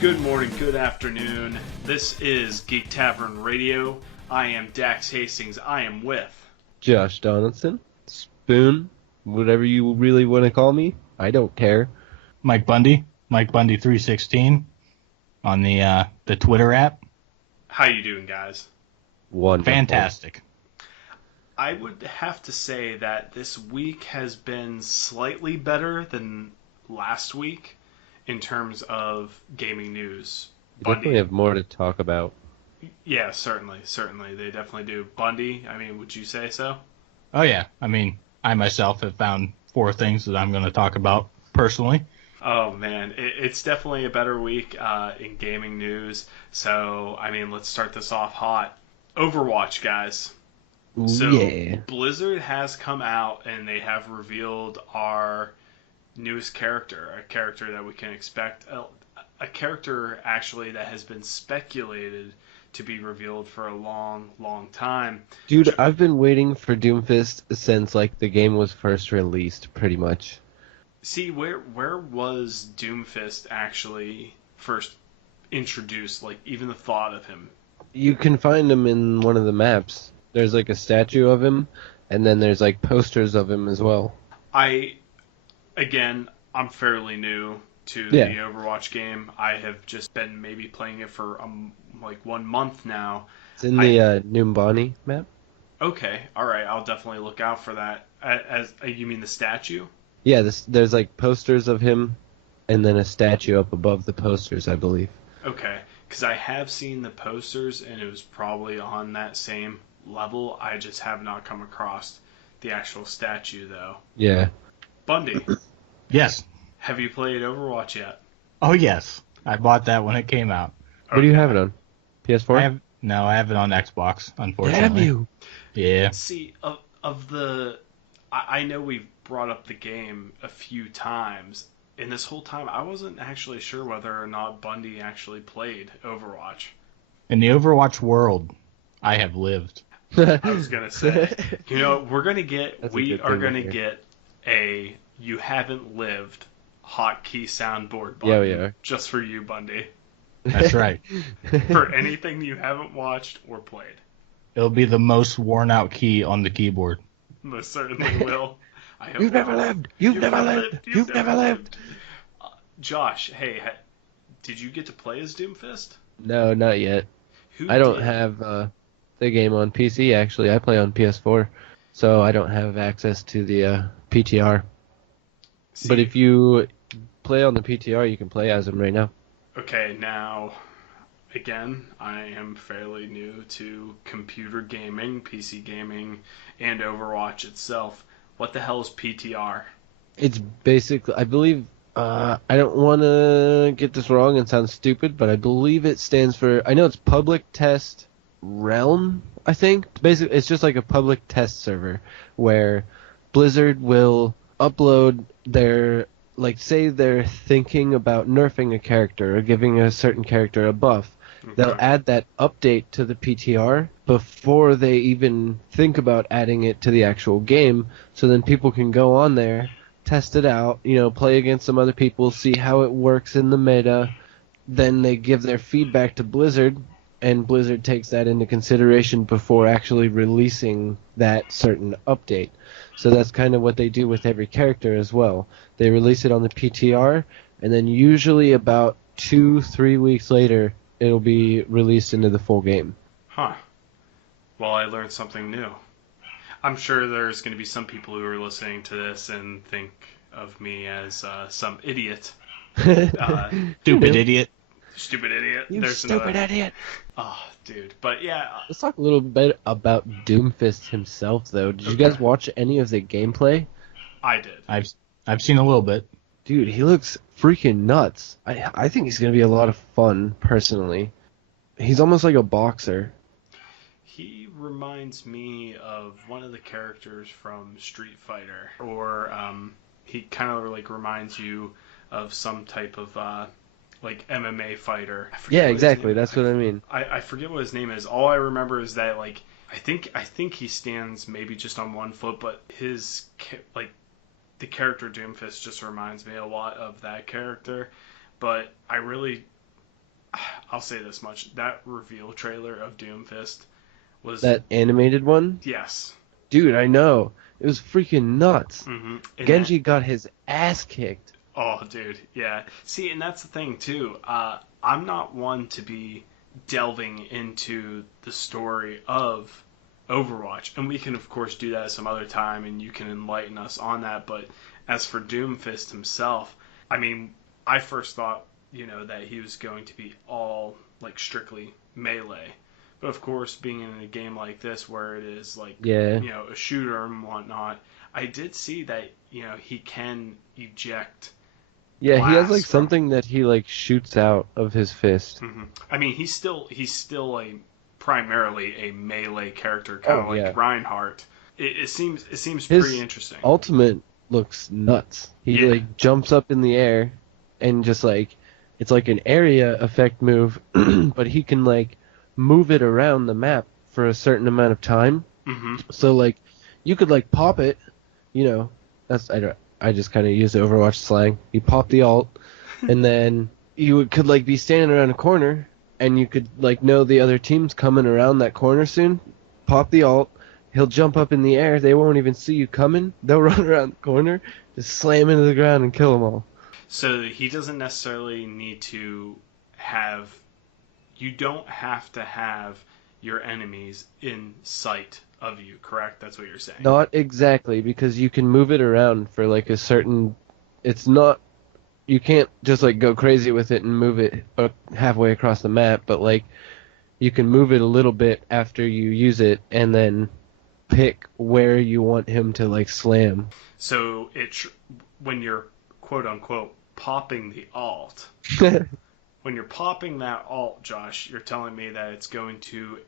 Good morning, good afternoon. This is Geek Tavern Radio. I am Dax Hastings. I am with Josh Donaldson, Spoon, whatever you really want to call me. I don't care. Mike Bundy 316 on the Twitter app. How you doing, guys? Wonderful. Fantastic. I would have to say that this week has been slightly better than last week in terms of gaming news. You definitely have more to talk about. Yeah, certainly. They definitely do. Bundy, I mean, would you say so? Oh, yeah. I mean, I myself have found 4 things that I'm going to talk about personally. Oh, man. It's definitely a better week in gaming news. So, I mean, let's start this off hot. Overwatch, guys. So, yeah. Blizzard has come out and they have revealed our newest character, a character that we can expect, a character actually that has been speculated to be revealed for a long, long time. Dude, I've been waiting for Doomfist since like the game was first released, pretty much. See, where was Doomfist actually first introduced? Like, even the thought of him. You can find him in one of the maps. There's like a statue of him, and then there's like posters of him as well. Again, I'm fairly new to the Overwatch game. I have just been maybe playing it for like 1 month now. It's in the Numbani map. Okay, all right. I'll definitely look out for that. As you mean the statue? Yeah, there's like posters of him, and then a statue up above the posters, I believe. Okay, because I have seen the posters, and it was probably on that same level. I just have not come across the actual statue, though. Yeah. Bundy. Yes. Have you played Overwatch yet? Oh, yes. I bought that when it came out. What do you have it on? PS4? I have it on Xbox, unfortunately. Damn you! Yeah. See, I know we've brought up the game a few times, and this whole time I wasn't actually sure whether or not Bundy actually played Overwatch. In the Overwatch world, I have lived. I was gonna say, we are gonna get a "you haven't lived" hotkey soundboard button. Yeah, we are. Just for you, Bundy. That's right. For anything you haven't watched or played. It'll be the most worn out key on the keyboard. Most certainly will. You've never lived. You've never lived. You've never lived. Josh, hey, did you get to play as Doomfist? No, not yet. I don't have the game on PC, actually. I play on PS4, so I don't have access to the PTR. See, but if you play on the PTR, you can play as him right now. Okay, now, again, I am fairly new to computer gaming, PC gaming, and Overwatch itself. What the hell is PTR? It's basically, I believe, I don't want to get this wrong and sound stupid, but I believe it stands for, I know it's Public Test Realm, I think. Basically, it's just like a public test server where Blizzard will upload their, like, say they're thinking about nerfing a character or giving a certain character a buff. Okay. They'll add that update to the PTR before they even think about adding it to the actual game, so then people can go on there, test it out, play against some other people, see how it works in the meta. Then they give their feedback to Blizzard, and Blizzard takes that into consideration before actually releasing that certain update. So that's kind of what they do with every character as well. They release it on the PTR, and then usually about 2-3 weeks later, it'll be released into the full game. Huh. Well, I learned something new. I'm sure there's going to be some people who are listening to this and think of me as some idiot. Stupid idiot. Stupid idiot. You stupid idiot. Oh, dude. But yeah. Let's talk a little bit about Doomfist himself, though. Did you guys watch any of the gameplay? I did. I've seen a little bit. Dude, he looks freaking nuts. I think he's going to be a lot of fun, personally. He's almost like a boxer. He reminds me of one of the characters from Street Fighter. Or he kind of like reminds you of some type of like MMA fighter. I forget Yeah, what his exactly. name- That's what I mean. I forget what his name is. All I remember is that like I think he stands maybe just on one foot, but his like the character Doomfist just reminds me a lot of that character. But I'll say this much: that reveal trailer of Doomfist was That animated one? yes, Dude, I know. It was freaking nuts. mm-hmm. Genji got his ass kicked. Oh, dude, yeah. See, and that's the thing too. I'm not one to be delving into the story of Overwatch, and we can of course do that some other time, and you can enlighten us on that. But as for Doomfist himself, I mean, I first thought that he was going to be all like strictly melee, but of course, being in a game like this where it is like Yeah. a shooter and whatnot, I did see that he can eject. Yeah, he has like Blast from- something that he like shoots out of his fist. Mhm. I mean, he's still a primarily a melee character, kind of like yeah. Reinhardt. It seems His pretty interesting. ultimate looks nuts. He Yeah. like jumps up in the air and just like it's like an area effect move, but he can like move it around the map for a certain amount of time. hmm So like you could like pop it, that's I just kind of use Overwatch slang. You pop the alt, and then could like be standing around a corner, and you could like know the other team's coming around that corner soon. Pop the alt, he'll jump up in the air. They won't even see you coming. They'll run around the corner, just slam into the ground and kill them all. So he doesn't necessarily need to have. You don't have to have your enemies in sight of you, correct? That's what you're saying. Not exactly, because you can move it around for like a certain. It's not. You can't just like go crazy with it and move it halfway across the map, but like you can move it a little bit after you use it, and then pick where you want him to like slam. So when you're quote unquote popping the alt. When you're popping that alt, Josh, you're telling me that it's going to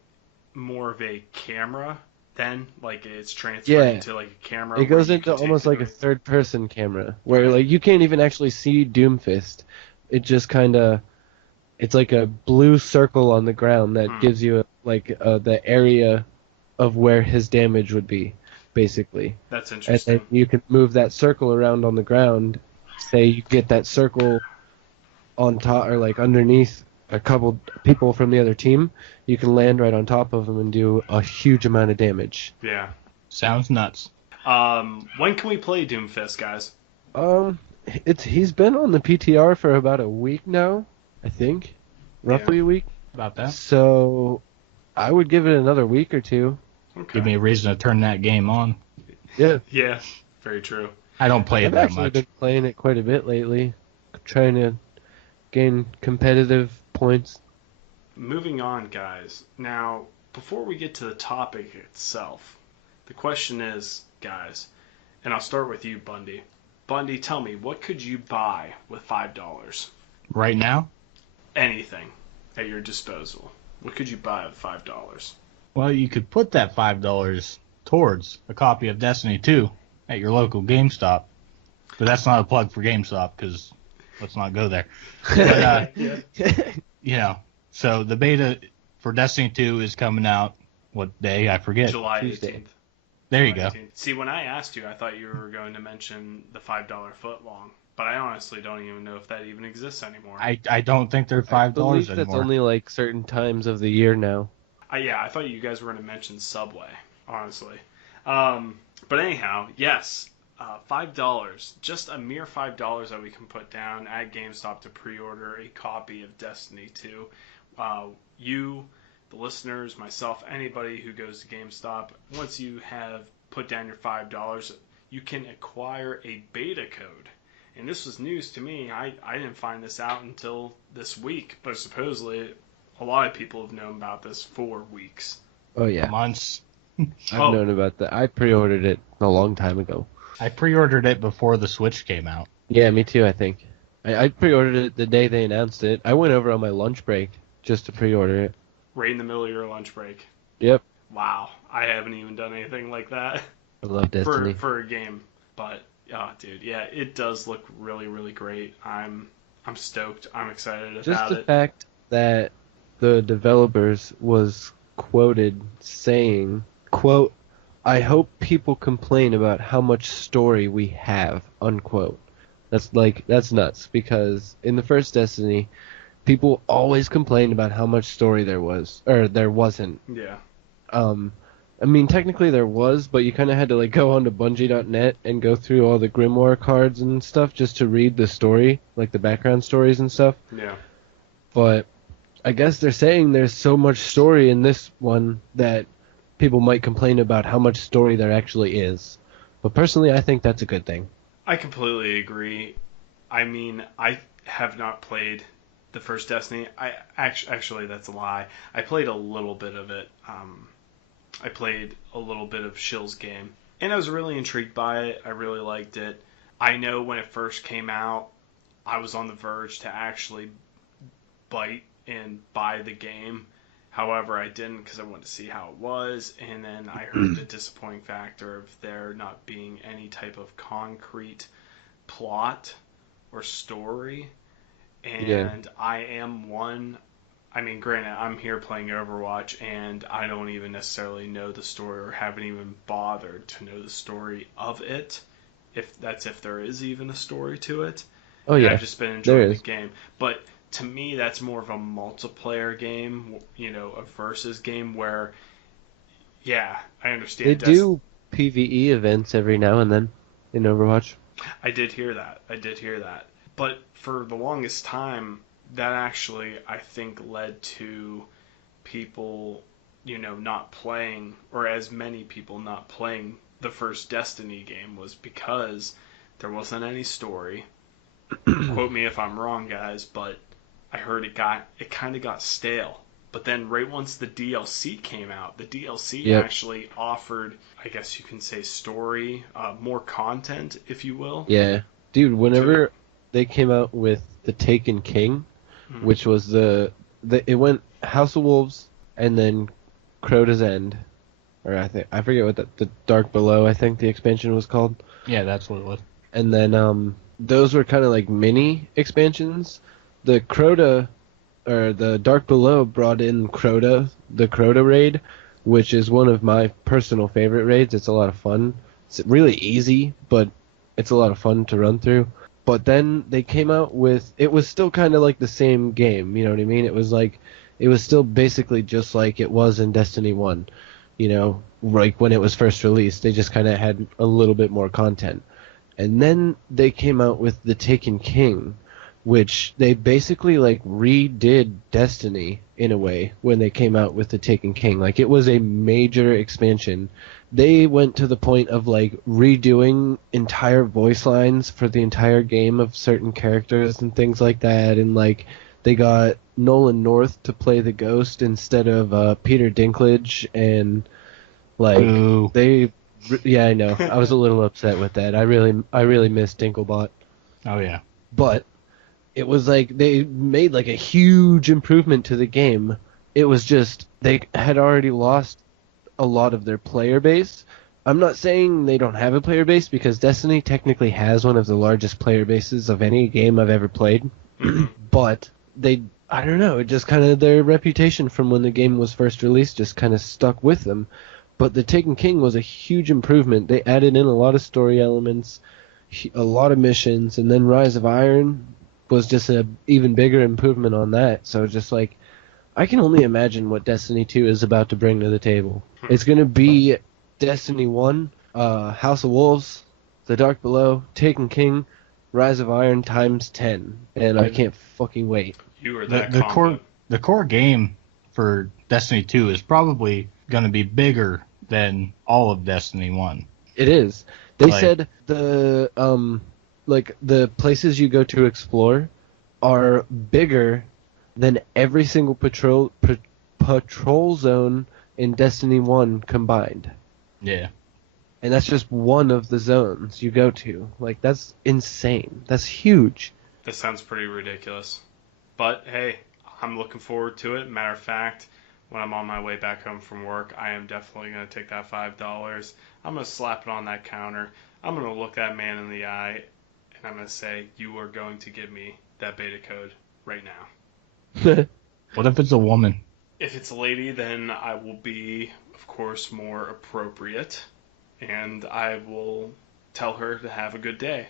more of a camera then, like it's transferring to like a camera. It goes where you into can take almost the like a video. third-person camera, where like you can't even actually see Doomfist. It just kind of, it's like a blue circle on the ground that gives you the area of where his damage would be, basically. That's And interesting. then you can move that circle around on the ground. Say you get that circle on top or like underneath a couple people from the other team, you can land right on top of them and do a huge amount of damage. Yeah. Sounds nuts. When can we play Doomfist, guys? He's been on the PTR for about a week now, I think, roughly a week. About that. So I would give it another week or two. Okay. Give me a reason to turn that game on. Yeah, Yeah, very true. I don't play it I've that actually much. been playing it quite a bit lately, trying to gain competitive points. Moving on, guys. Now, before we get to the topic itself, the question is, guys, and I'll start with you, Bundy. Bundy, tell me, what could you buy with $5? Right now? Anything at your disposal. What could you buy with $5? Well, you could put that $5 towards a copy of Destiny 2 at your local GameStop. But that's not a plug for GameStop, because let's not go there. But, so the beta for Destiny 2 is coming out, what day? I forget. July Tuesday. 18th. There you go. 18th. See, when I asked you, I thought you were going to mention the $5 footlong. But I honestly don't even know if that even exists anymore. I don't think they're I $5 believe anymore. that's only like certain times of the year now. I thought you guys were going to mention Subway, honestly. But anyhow, yes, $5, just a mere $5 that we can put down at GameStop to pre-order a copy of Destiny 2. You, the listeners, myself, anybody who goes to GameStop, once you have put down your $5, you can acquire a beta code. And this was news to me. I didn't find this out until this week, but supposedly a lot of people have known about this for weeks. Oh yeah, Months. I've Oh. known about that. I pre-ordered it a long time ago. I pre-ordered it before the Switch came out. Yeah, me too, I think. I pre-ordered it the day they announced it. I went over on my lunch break just to pre-order it. Right in the middle of your lunch break. Yep. Wow, I haven't even done anything like that I love Destiny. for a game. But dude, yeah, it does look really, really great. I'm I'm stoked. I'm excited Just about the it. fact that the developers was quoted saying, quote, "I hope people complain about how much story we have," unquote. That's nuts because in the first Destiny, people always complained about how much story there was or there wasn't. Yeah. Um, I mean, technically there was, but you kind of had to like go onto Bungie.net and go through all the Grimoire cards and stuff just to read the story, like the background stories and stuff. Yeah. But I guess they're saying there's so much story in this one that people might complain about how much story there actually is. But personally, I think that's a good thing. I completely agree. I mean, I have not played the first Destiny. Actually, that's a lie. I played a little bit of it. I played a little bit of Shill's game, and I was really intrigued by it. I really liked it. I know when it first came out, I was on the verge to actually bite and buy the game. However, I didn't because I wanted to see how it was, and then I heard the disappointing factor of there not being any type of concrete plot or story. Yeah. And I am one. I mean, granted, I'm here playing Overwatch, and I don't even necessarily know the story or haven't even bothered to know the story of it. If there is even a story to it, Oh and yeah, I've just been there enjoying the is. game. But to me, that's more of a multiplayer game, a versus game where, yeah, I They understand. do PvE events every now and then in Overwatch. I did hear that. I did hear that. But for the longest time, that actually, I think, led to people, not playing, or as many people not playing the first Destiny game was because there wasn't any story. Quote me if I'm wrong, guys, but I heard it kind of got stale. But then right once the DLC came out, the DLC Yep. actually offered, I guess you can say, story, more content, if you will, Yeah. Dude, to it. whenever they came out with the Taken King, Mhm. which was it went House of Wolves and then Crota's End, or I forget what the Dark Below, I think the expansion was called. Yeah, that's what it was. And then those were kind of like mini expansions. The Crota or the Dark Below brought in the Crota raid, which is one of my personal favorite raids. It's a lot of fun. It's really easy, but it's a lot of fun to run through. But then they came out with it was still kind of like the same game, you know what I mean? It was still basically just like it was in Destiny 1, like when it was first released. They just kind of had a little bit more content. And then they came out with the Taken King, which they basically like redid Destiny in a way when they came out with the Taken King. Like it was a major expansion. They went to the point of like redoing entire voice lines for the entire game of certain characters and things like that, and like they got Nolan North to play the Ghost instead of Peter Dinklage, and like Boo. yeah, I know. I was a little upset with that. I really miss Dinklebot. Oh yeah. But it was like they made like a huge improvement to the game. It was just they had already lost a lot of their player base. I'm not saying they don't have a player base because Destiny technically has one of the largest player bases of any game I've ever played. Mhm. But I don't know, it just kind of their reputation from when the game was first released just kind of stuck with them. But the Taken King was a huge improvement. They added in a lot of story elements, a lot of missions, and then Rise of Iron was just a even bigger improvement on that. So just like I can only imagine what Destiny 2 is about to bring to the table. It's going to be Destiny 1, House of Wolves, The Dark Below, Taken King, Rise of Iron times 10, and I can't fucking wait. You are The that the core confident. the core game for Destiny 2 is probably going to be bigger than all of Destiny 1. It is. They Like, said the places you go to explore are bigger than every single patrol zone in Destiny 1 combined. yeah. And that's just one of the zones you go to. Like, that's insane. That's huge. This sounds pretty ridiculous. But hey, I'm looking forward to it. Matter of fact, when I'm on my way back home from work, I am definitely going to take that $5. I'm going to slap it on that counter. I'm going to look that man in the eye, and I'm going to say, "You are going to give me that beta code right now. What if it's a woman? If it's a lady, then I will be, of course, more appropriate, and I will tell her to have a good day.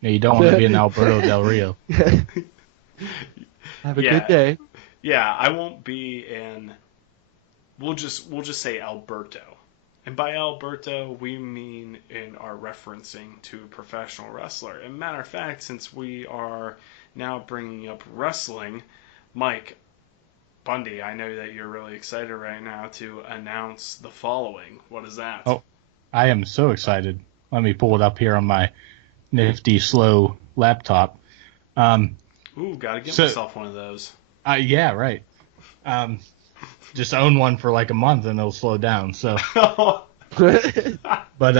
Yeah, you don't want to be an Alberto Del Rio. Have a good day. Yeah, I won't be in. We'll just say Alberto, and by Alberto we mean in our referencing to a professional wrestler. And matter of fact, since we are now bringing up wrestling, Mike Bundy, I know that you're really excited right now to announce the following. What is that? Oh, I am so excited. Let me pull it up here on my nifty, slow laptop. Ooh, gotta get myself one of those. Yeah, right. Just own one for like a month and it'll slow down. So, but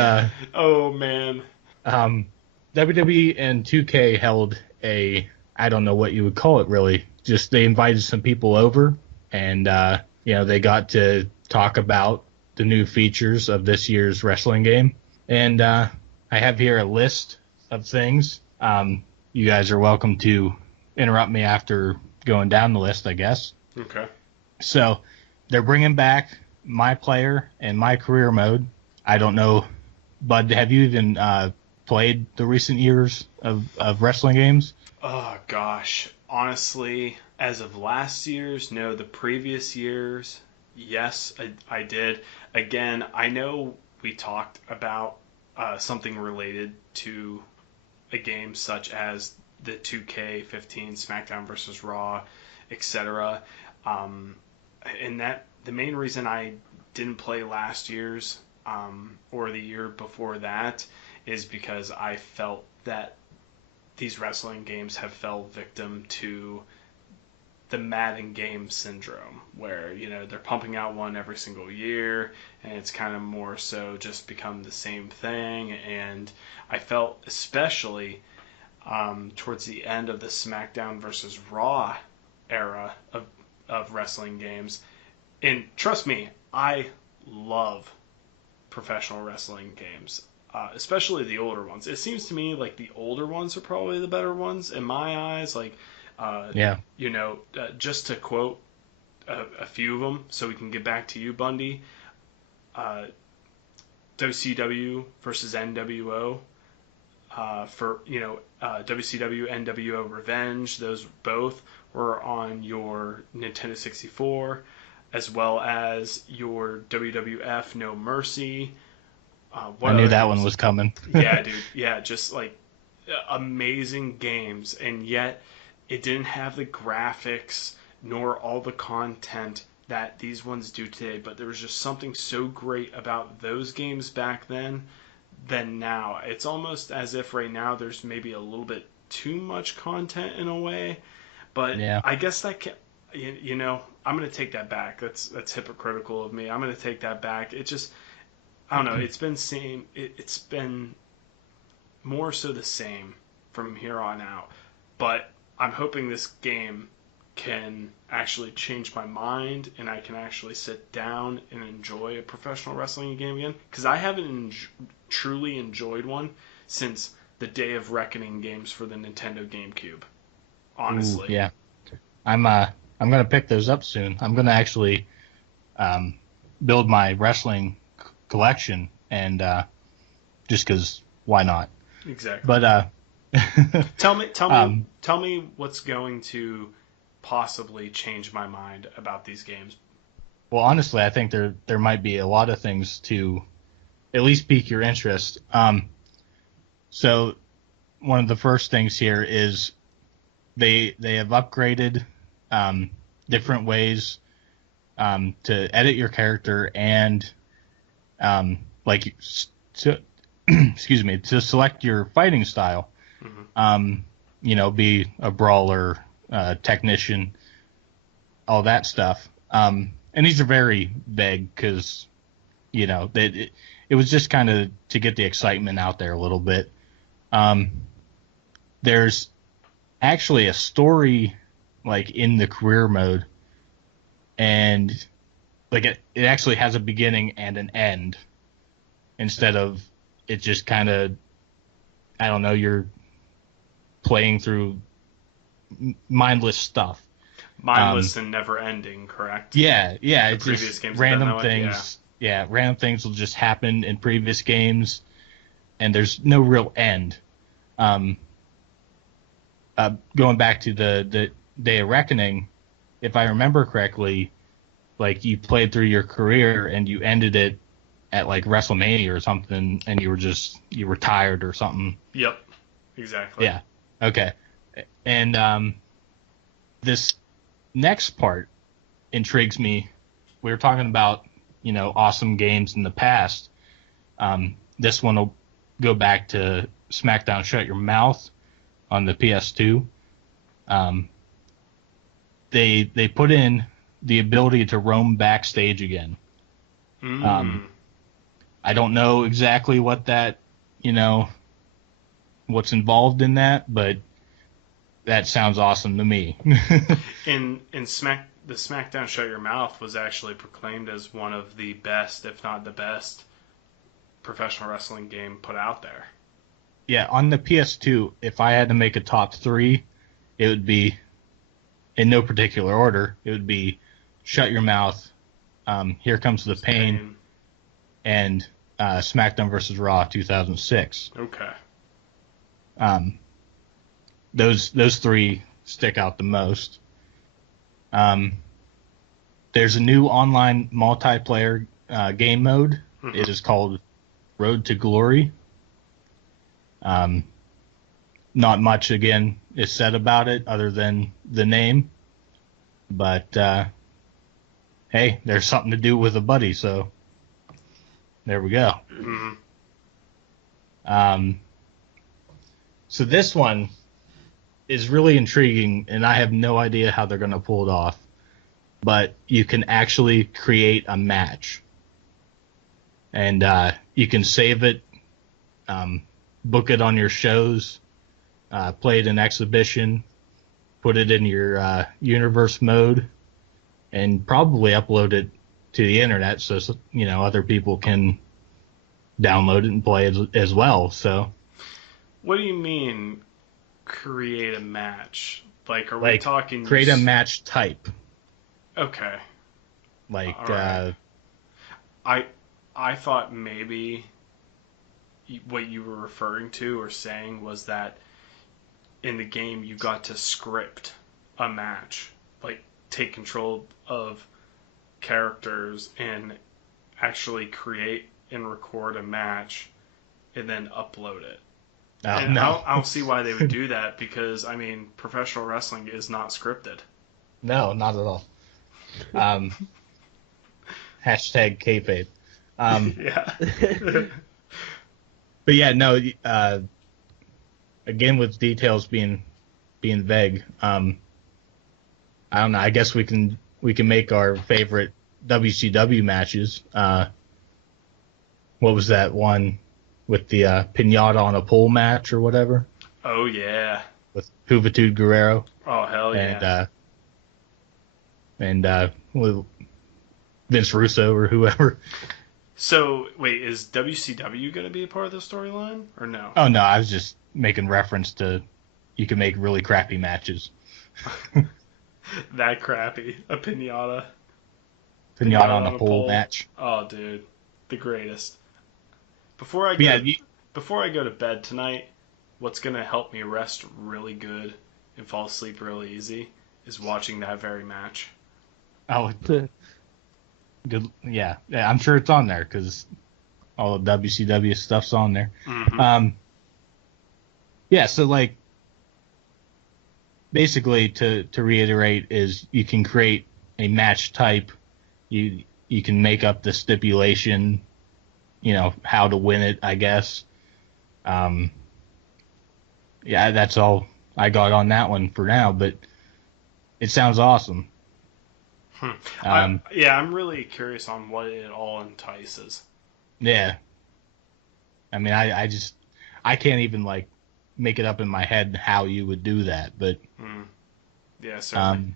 oh man. WWE and 2K held I don't know what you would call it really. Just they invited some people over and they got to talk about the new features of this year's wrestling game. And I have here a list of things. You guys are welcome to interrupt me after going down the list, I guess. Okay. So they're bringing back My Player and My Career mode. I don't know, Bud, have you even played the recent years of wrestling games? Oh, gosh. Honestly, as of last year's, no. The previous years, yes, I did. Again, I know we talked about something related to a game such as the 2K15 SmackDown vs. Raw, etc. And that the main reason I didn't play last year's or the year before that is because I felt that these wrestling games have fell victim to the Madden game syndrome, where they're pumping out one every single year, and it's kind of more so just become the same thing. And I felt especially towards the end of the SmackDown versus Raw era of wrestling games, and trust me, I love professional wrestling games. Especially the older ones. It seems to me like the older ones are probably the better ones in my eyes. Like, just to quote a few of them, so we can get back to you, Bundy. WCW versus NWO. WCW NWO Revenge. Those both were on your Nintendo 64, as well as your WWF No Mercy. I knew that one was coming. Yeah, dude. Yeah, just like amazing games, and yet it didn't have the graphics nor all the content that these ones do today. But there was just something so great about those games back then than now. It's almost as if right now there's maybe a little bit too much content in a way. But yeah. I guess that can, I'm going to take that back. That's hypocritical of me. I'm going to take that back. It just, I don't know. It's been more so the same from here on out. But I'm hoping this game can actually change my mind, and I can actually sit down and enjoy a professional wrestling game again. Because I haven't truly enjoyed one since the Day of Reckoning games for the Nintendo GameCube. Honestly. Ooh, yeah. I'm gonna pick those up soon. I'm gonna actually build my wrestling collection, and just because why not? Exactly. But tell me what's going to possibly change my mind about these games. Well, honestly, I think there might be a lot of things to at least pique your interest. So one of the first things here is they have upgraded different ways to edit your character and to select your fighting style. Mm-hmm. Be a brawler, technician, all that stuff. And these are very vague because, it was just kind of to get the excitement out there a little bit. There's actually a story in the career mode, and it actually has a beginning and an end instead of it just kind of, I don't know, you're playing through mindless stuff. Mindless and never ending, correct? Yeah, it's previous just games have been random that way? things. Yeah, random things will just happen in previous games, and there's no real end. Going back to the Day of Reckoning, if I remember correctly, like you played through your career and you ended it at like WrestleMania or something, and you were tired or something. Yep, exactly. Yeah. Okay. And this next part intrigues me. We were talking about, awesome games in the past. This one will go back to SmackDown Shut Your Mouth on the PS2. They put in the ability to roam backstage again. I don't know exactly what that, what's involved in that, but that sounds awesome to me. The SmackDown Shut Your Mouth was actually proclaimed as one of the best, if not the best, professional wrestling game put out there. Yeah, on the PS2, if I had to make a top 3, it would be, in no particular order, it would be Shut Your Mouth, Here Comes the Pain, and SmackDown vs. Raw 2006. Okay. Those 3 stick out the most. There's a new online multiplayer game mode. Mm-hmm. It is called Road to Glory. Not much, again, is said about it other than the name. But, hey, there's something to do with a buddy, so there we go. Mm-hmm. So this one is really intriguing, and I have no idea how they're going to pull it off. But you can actually create a match. And you can save it, book it on your shows, play it in exhibition, put it in your universe mode, and probably upload it to the internet so other people can download it and play it as well. So, what do you mean create a match? Like, are we talking create a match type? Okay. Like, right. I thought maybe what you were referring to or saying was that in the game you got to script a match, like take control of characters and actually create and record a match and then upload it. And no. I don't see why they would do that because, I mean, professional wrestling is not scripted. No, not at all. Hashtag kayfabe. Yeah. But yeah, no. Again, with details being vague, I don't know. I guess we can make our favorite WCW matches. What was that one with the pinata on a pole match or whatever? Oh yeah. With Juventud Guerrero. Oh hell yeah. And with Vince Russo or whoever. So, wait, is WCW going to be a part of the storyline, or no? Oh, no, I was just making reference to you can make really crappy matches. That crappy. A pinata. Pinata on a pole match. Oh, dude. The greatest. Before I go to bed tonight, what's going to help me rest really good and fall asleep really easy is watching that very match. Oh, good. Yeah, I'm sure it's on there because all the WCW stuff's on there. Mm-hmm. Yeah, so like basically to reiterate is you can create a match type. You can make up the stipulation, how to win it, I guess. Yeah, that's all I got on that one for now, but it sounds awesome. I'm really curious on what it all entices. Yeah. I mean, I can't even like make it up in my head how you would do that, but yeah, certainly.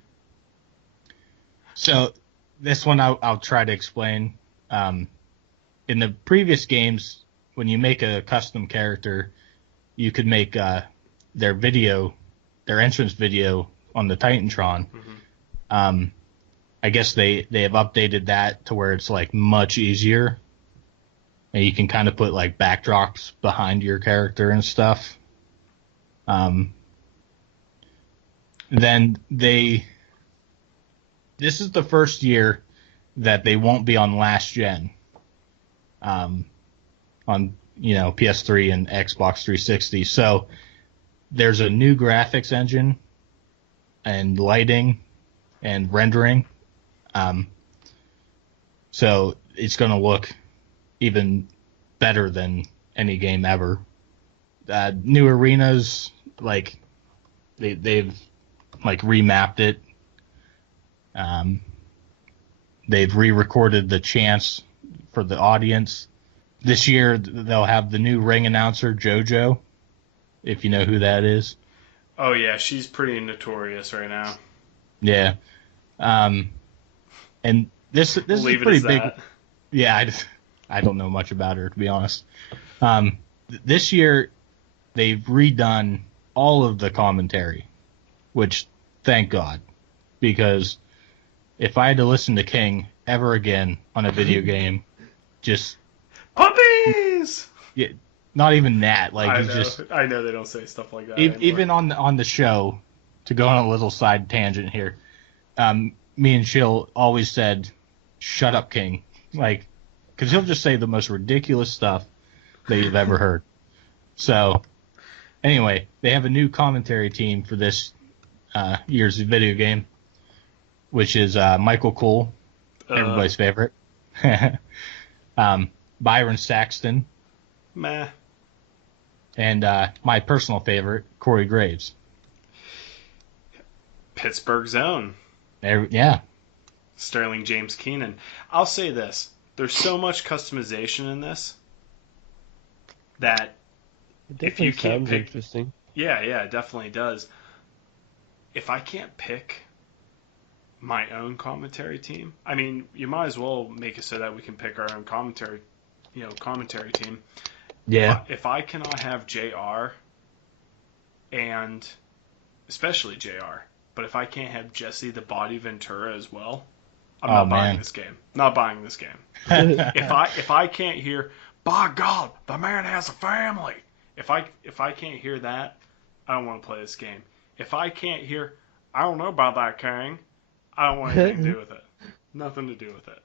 So this one I'll try to explain. In the previous games, when you make a custom character, you could make their video their entrance video on the Titantron. Mm-hmm. I guess they have updated that to where it's like much easier, and you can kind of put like backdrops behind your character and stuff. Then this is the first year that they won't be on last gen, on PS3 and Xbox 360. So there's a new graphics engine and lighting and rendering. So it's going to look even better than any game ever. New arenas, like they've like remapped it. They've re-recorded the chants for the audience. This year they'll have the new ring announcer JoJo, if you know who that is. Oh yeah, she's pretty notorious right now. Yeah. And this is pretty big. That. Yeah, I don't know much about her, to be honest. This year they've redone all of the commentary, which thank God, because if I had to listen to King ever again on a video game, just puppies. Yeah, not even that. Like I know they don't say stuff like that. Even on the show, to go on a little side tangent here, me and Chill always said, "Shut up, King," like, because he'll just say the most ridiculous stuff that you've ever heard. So, anyway, they have a new commentary team for this year's video game, which is Michael Cole, everybody's favorite, Byron Saxton, meh, and my personal favorite, Corey Graves. Pittsburgh's own. Yeah. Sterling James Keenan. I'll say this. There's so much customization in this that if you can't pick... interesting. Yeah, it definitely does. If I can't pick my own commentary team, I mean, you might as well make it so that we can pick our own commentary team. Yeah. If I cannot have JR, and especially JR, but if I can't have Jesse the Body Ventura as well, I'm not buying this game. Not buying this game. If I can't hear, by God, the man has a family. If I can't hear that, I don't want to play this game. If I can't hear, I don't know about that, King, I don't want anything to do with it. Nothing to do with it.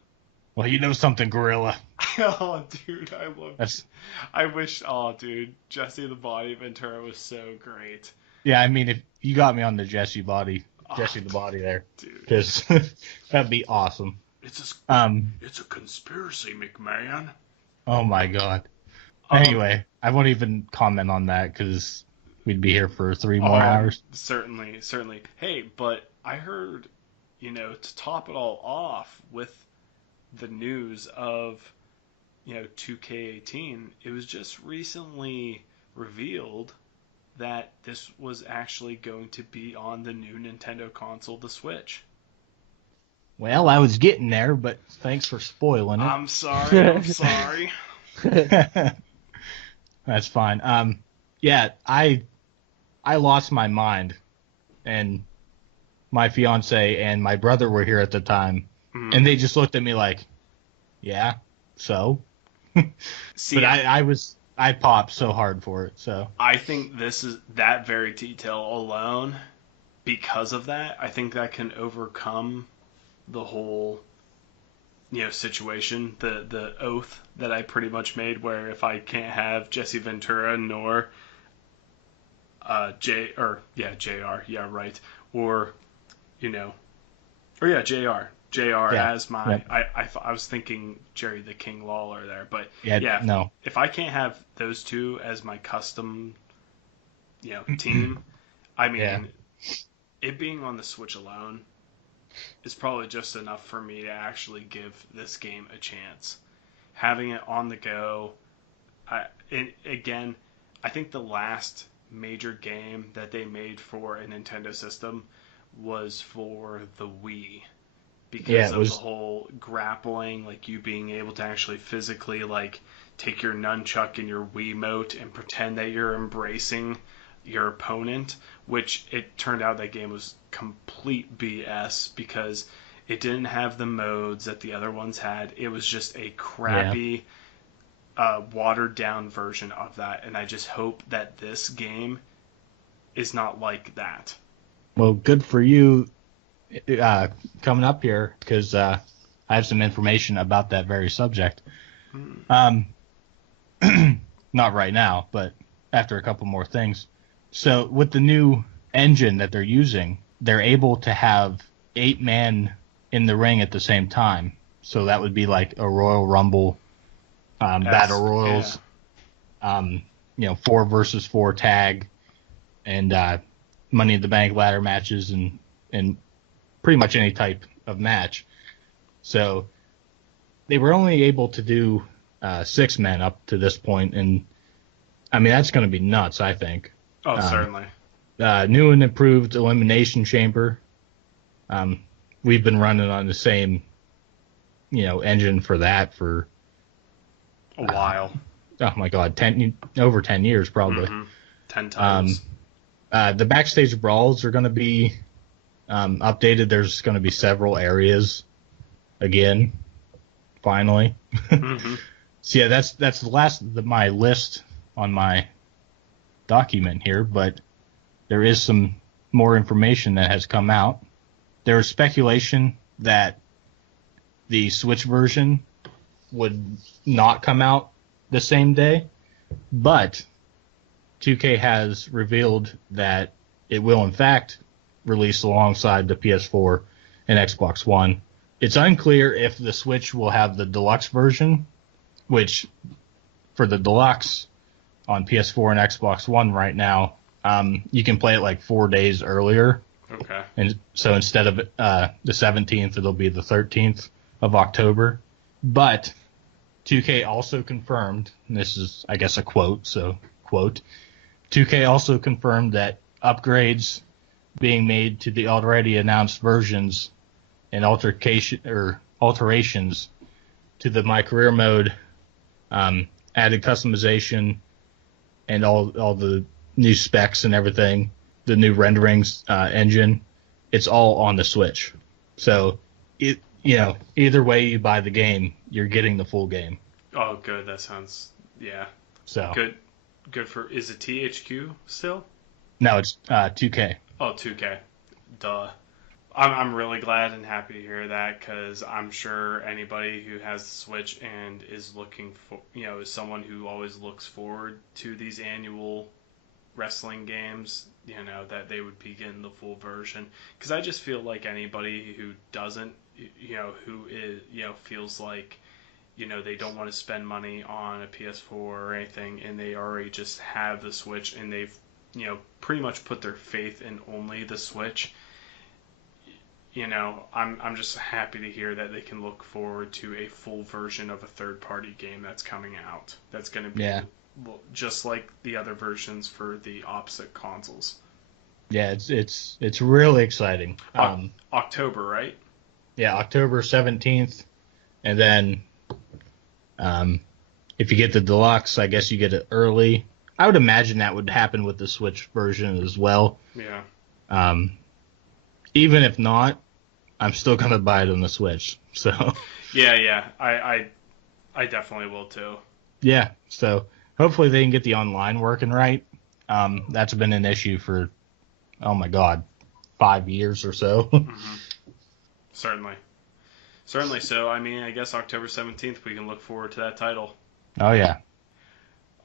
Well, you know something, Gorilla. Oh, dude, I love it. I wish, dude, Jesse the Body Ventura was so great. Yeah, I mean, if you got me on the Jesse the Body there, dude, because that'd be awesome. It's a conspiracy, McMahon. Oh my God. Anyway, I won't even comment on that because we'd be here for 3 more hours. Certainly. Hey, but I heard, to top it all off with the news of, 2K18, it was just recently revealed that this was actually going to be on the new Nintendo console, the Switch. Well, I was getting there, but thanks for spoiling it. I'm sorry. That's fine. Yeah, I lost my mind, and my fiance and my brother were here at the time, and they just looked at me like, yeah, so? See, but I popped so hard for it, so. I think this is that very detail alone, because of that, I think that can overcome the whole, situation, the oath that I pretty much made, where if I can't have Jesse Ventura nor JR, yeah, right, or JR as my, I was thinking Jerry the King Lawler there, but no. If I can't have those two as my custom, team, I mean, it being on the Switch alone is probably just enough for me to actually give this game a chance. Having it on the go, I think the last major game that they made for a Nintendo system was for the Wii. Because of the whole grappling, like you being able to actually physically, like, take your nunchuck and your Wiimote and pretend that you're embracing, your opponent, which it turned out that game was complete BS because it didn't have the modes that the other ones had. It was just a crappy, watered down version of that, and I just hope that this game is not like that. Well, good for you coming up here, because I have some information about that very subject. Not right now, but after a couple more things. So with the new engine that they're using, they're able to have 8 men in the ring at the same time. So that would be like a Royal Rumble, Battle Royals, 4 versus 4 tag, and Money in the Bank ladder matches, and pretty much any type of match. So they were only able to do 6 men up to this point, and I mean that's going to be nuts, I think. Oh, certainly. New and improved elimination chamber. We've been running on the same, engine for that for a while. Oh my God, over 10 years probably. 10 times. The backstage brawls are going to be updated. There's going to be several areas again, finally. So yeah, that's the last of my list on my document here, but there is some more information that has come out. There is speculation that the Switch version would not come out the same day, but 2K has revealed that it will in fact release alongside the PS4 and Xbox One. It's unclear if the Switch will have the deluxe version, which for the deluxe on PS4 and Xbox One right now, you can play it like 4 days earlier. Okay. And so instead of the 17th, it'll be the 13th of October. But 2K also confirmed, and this is, I guess, a quote, so quote, 2K also confirmed that upgrades being made to the already announced versions and alterations to the My Career mode, added customization, and all the new specs and everything, the new renderings engine, it's all on the Switch. So, either way you buy the game, you're getting the full game. Oh, good. That sounds, yeah. So Good for, is it THQ still? No, it's 2K. Oh, 2K. Duh. I'm really glad and happy to hear that, because I'm sure anybody who has the Switch and is looking for, is someone who always looks forward to these annual wrestling games, that they would be getting the full version. Because I just feel like anybody who doesn't, who is, feels like, they don't want to spend money on a PS4 or anything, and they already just have the Switch, and they've, pretty much put their faith in only the Switch. I'm just happy to hear that they can look forward to a full version of a third-party game that's coming out. That's going to be just like the other versions for the opposite consoles. Yeah, it's really exciting. October, right? Yeah, October 17th, and then if you get the deluxe, I guess you get it early. I would imagine that would happen with the Switch version as well. Yeah. Even if not, I'm still gonna buy it on the Switch. So. Yeah. I definitely will too. Yeah. So hopefully they can get the online working right. That's been an issue for, oh my God, 5 years or so. Certainly. So, I guess October 17th, we can look forward to that title. Oh, yeah.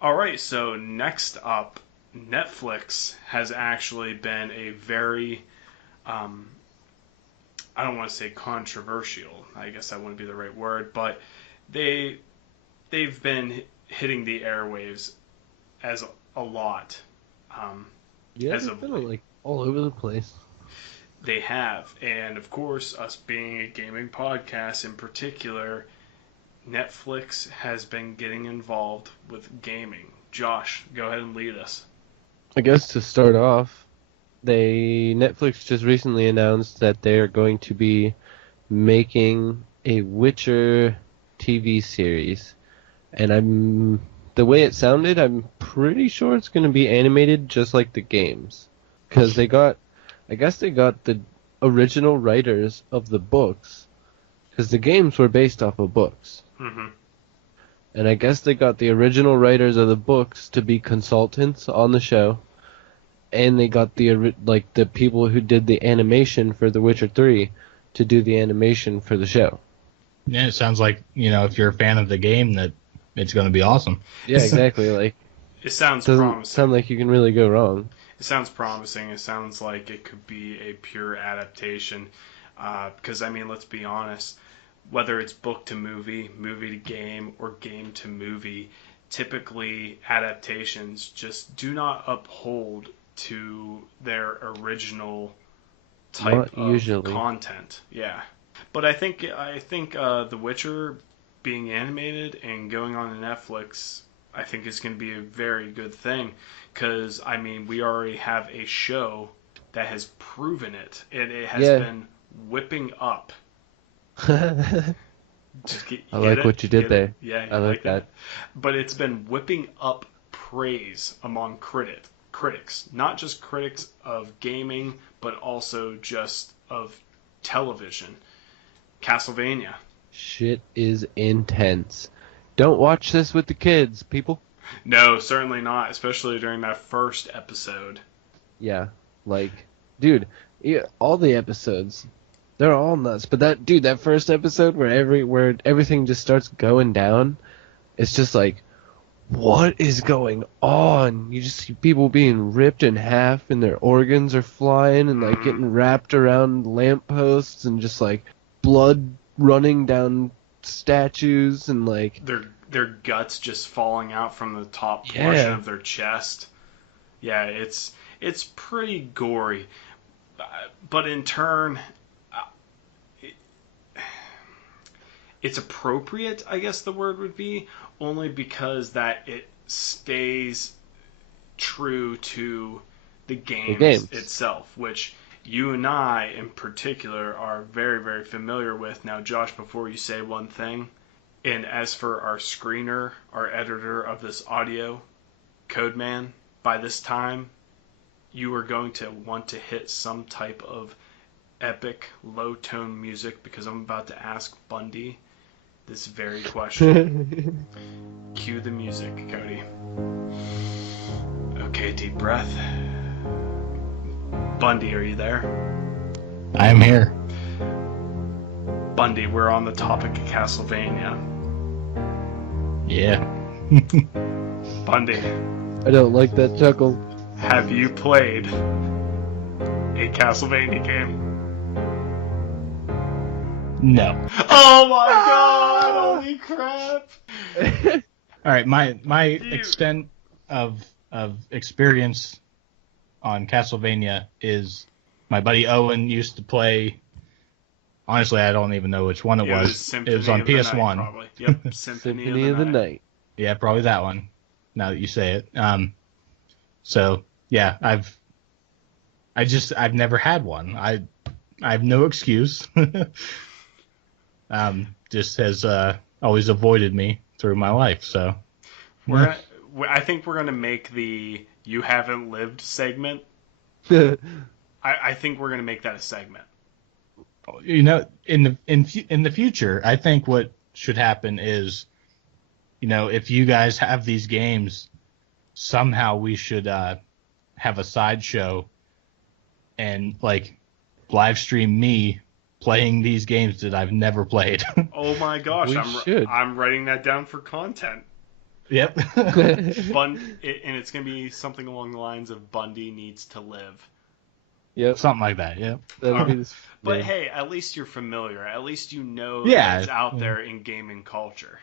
All right, so next up, Netflix has actually been a very, I don't want to say controversial, I guess that wouldn't be the right word, but they've been hitting the airwaves as a lot. It's been like all over the place. They have, and of course, us being a gaming podcast in particular, Netflix has been getting involved with gaming. Josh, go ahead and lead us. I guess to start off, Netflix just recently announced that they are going to be making a Witcher TV series, and I'm the way it sounded, I'm pretty sure it's going to be animated just like the games. Because I guess they got the original writers of the books. Because the games were based off of books. Mm-hmm. And I guess they got the original writers of the books to be consultants on the show. And they got the people who did the animation for The Witcher 3 to do the animation for the show. Yeah, it sounds like, if you're a fan of the game, that it's going to be awesome. Yeah, exactly. Like, It sounds doesn't promising. sound like you can really go wrong. It sounds promising. It sounds like it could be a pure adaptation. Because, I mean, let's be honest. Whether it's book to movie, movie to game, or game to movie, typically adaptations just do not uphold to their original type Not of usually. content. Yeah. But I think The Witcher being animated and going on to Netflix, I think is going to be a very good thing. Because, I mean, we already have a show that has proven it. It has been whipping up. I like it? what you did Get there. it? Yeah, you I like that. But it's been whipping up praise among critics, not just critics of gaming, but also just of television. Castlevania. Shit is intense. Don't watch this with the kids, people. No, certainly not, especially during that first episode. Yeah, like, dude, all the episodes, they're all nuts. But that first episode where everything just starts going down, it's just like, what is going on? You just see people being ripped in half, and their organs are flying, and like getting wrapped around lampposts, and just like blood running down statues, and like their guts just falling out from the top portion of their chest. Yeah, it's pretty gory, but in turn, it's appropriate, I guess the word would be, only because that it stays true to the games itself, which you and I in particular are very, very familiar with. Now, Josh, before you say one thing, and as for our screener, our editor of this audio, Codeman, by this time, you are going to want to hit some type of epic low-tone music, because I'm about to ask Bundy this very question. Cue the music, Cody. Okay, deep breath. Bundy, are you there? I am here. Bundy, we're on the topic of Castlevania. Yeah. Bundy, I don't like that chuckle. have you played a Castlevania game? No. Oh my god! Holy crap! All right, my extent of experience on Castlevania is my buddy Owen used to play. Honestly, I don't even know which one it was. It was on PS1. Probably. Yep, Symphony of the Night. Yeah, probably that one. Now that you say it. So yeah, I've never had one. I have no excuse. Just has always avoided me through my life. So I think we're gonna make the "You Haven't Lived" segment. I think we're gonna make that a segment. in the future, I think what should happen is, if you guys have these games, somehow we should have a sideshow and like live stream me playing these games that I've never played. Oh my gosh, should. I'm writing that down for content. Yep. And it's going to be something along the lines of Bundy Needs to Live. Yep. Something like that, yeah. That'll be But hey, at least you're familiar. At least you know Yeah. that it's out there in gaming culture.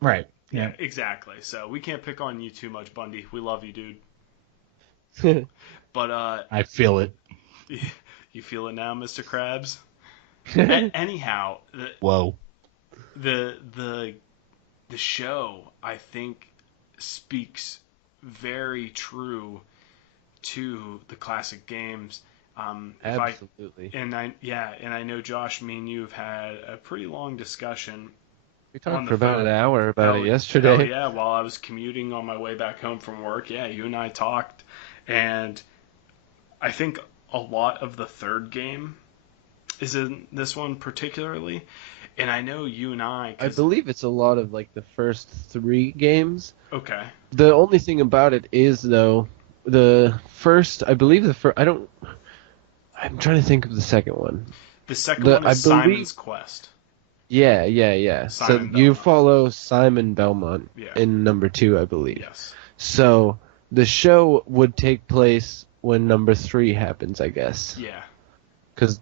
Right. Yeah, exactly. So we can't pick on you too much, Bundy. We love you, dude. But I feel it. you feel it now, Mr. Krabs? Anyhow, Whoa. the show, I think, speaks very true to the classic games. Absolutely. And I know, Josh, me and you have had a pretty long discussion We on talked the for about phone. an hour about it Hell yesterday. yeah! While I was commuting on my way back home from work, yeah, you and I talked, and I think a lot of the third game is in this one particularly, and I know you and I, I because believe it's a lot of like the first 3 games. okay, The only thing about it is though, the first, I believe the first, I don't, I'm trying to think of the second one. the second one I is believe, Simon's Quest. yeah, yeah, yeah. So Simon you Belmont. follow Simon Belmont Yeah. in number 2, I believe. Yes. So the show would take place when number 3 happens, I guess. Yeah. Because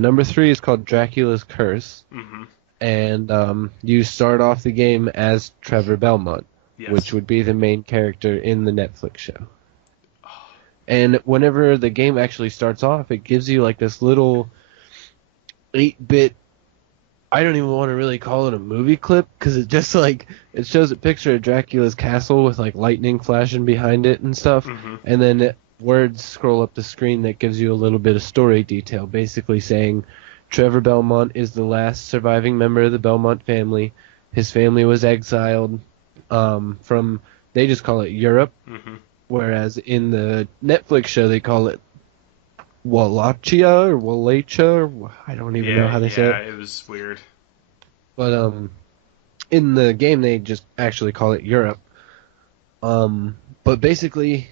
number 3 is called Dracula's Curse, Mm-hmm. and you start off the game as Trevor Belmont, Yes. which would be the main character in the Netflix show. And whenever the game actually starts off, it gives you like this little 8-bit. I don't even want to really call it a movie clip because it just like it shows a picture of Dracula's castle with like lightning flashing behind it and stuff, Mm-hmm. and then words scroll up the screen that gives you a little bit of story detail, basically saying Trevor Belmont is the last surviving member of the Belmont family. His family was exiled from, they just call it Europe, Mm-hmm. whereas in the Netflix show they call it Wallachia or Wallachia, or I don't even know how they say Yeah, it. it was weird. But in the game they just actually call it Europe. But basically,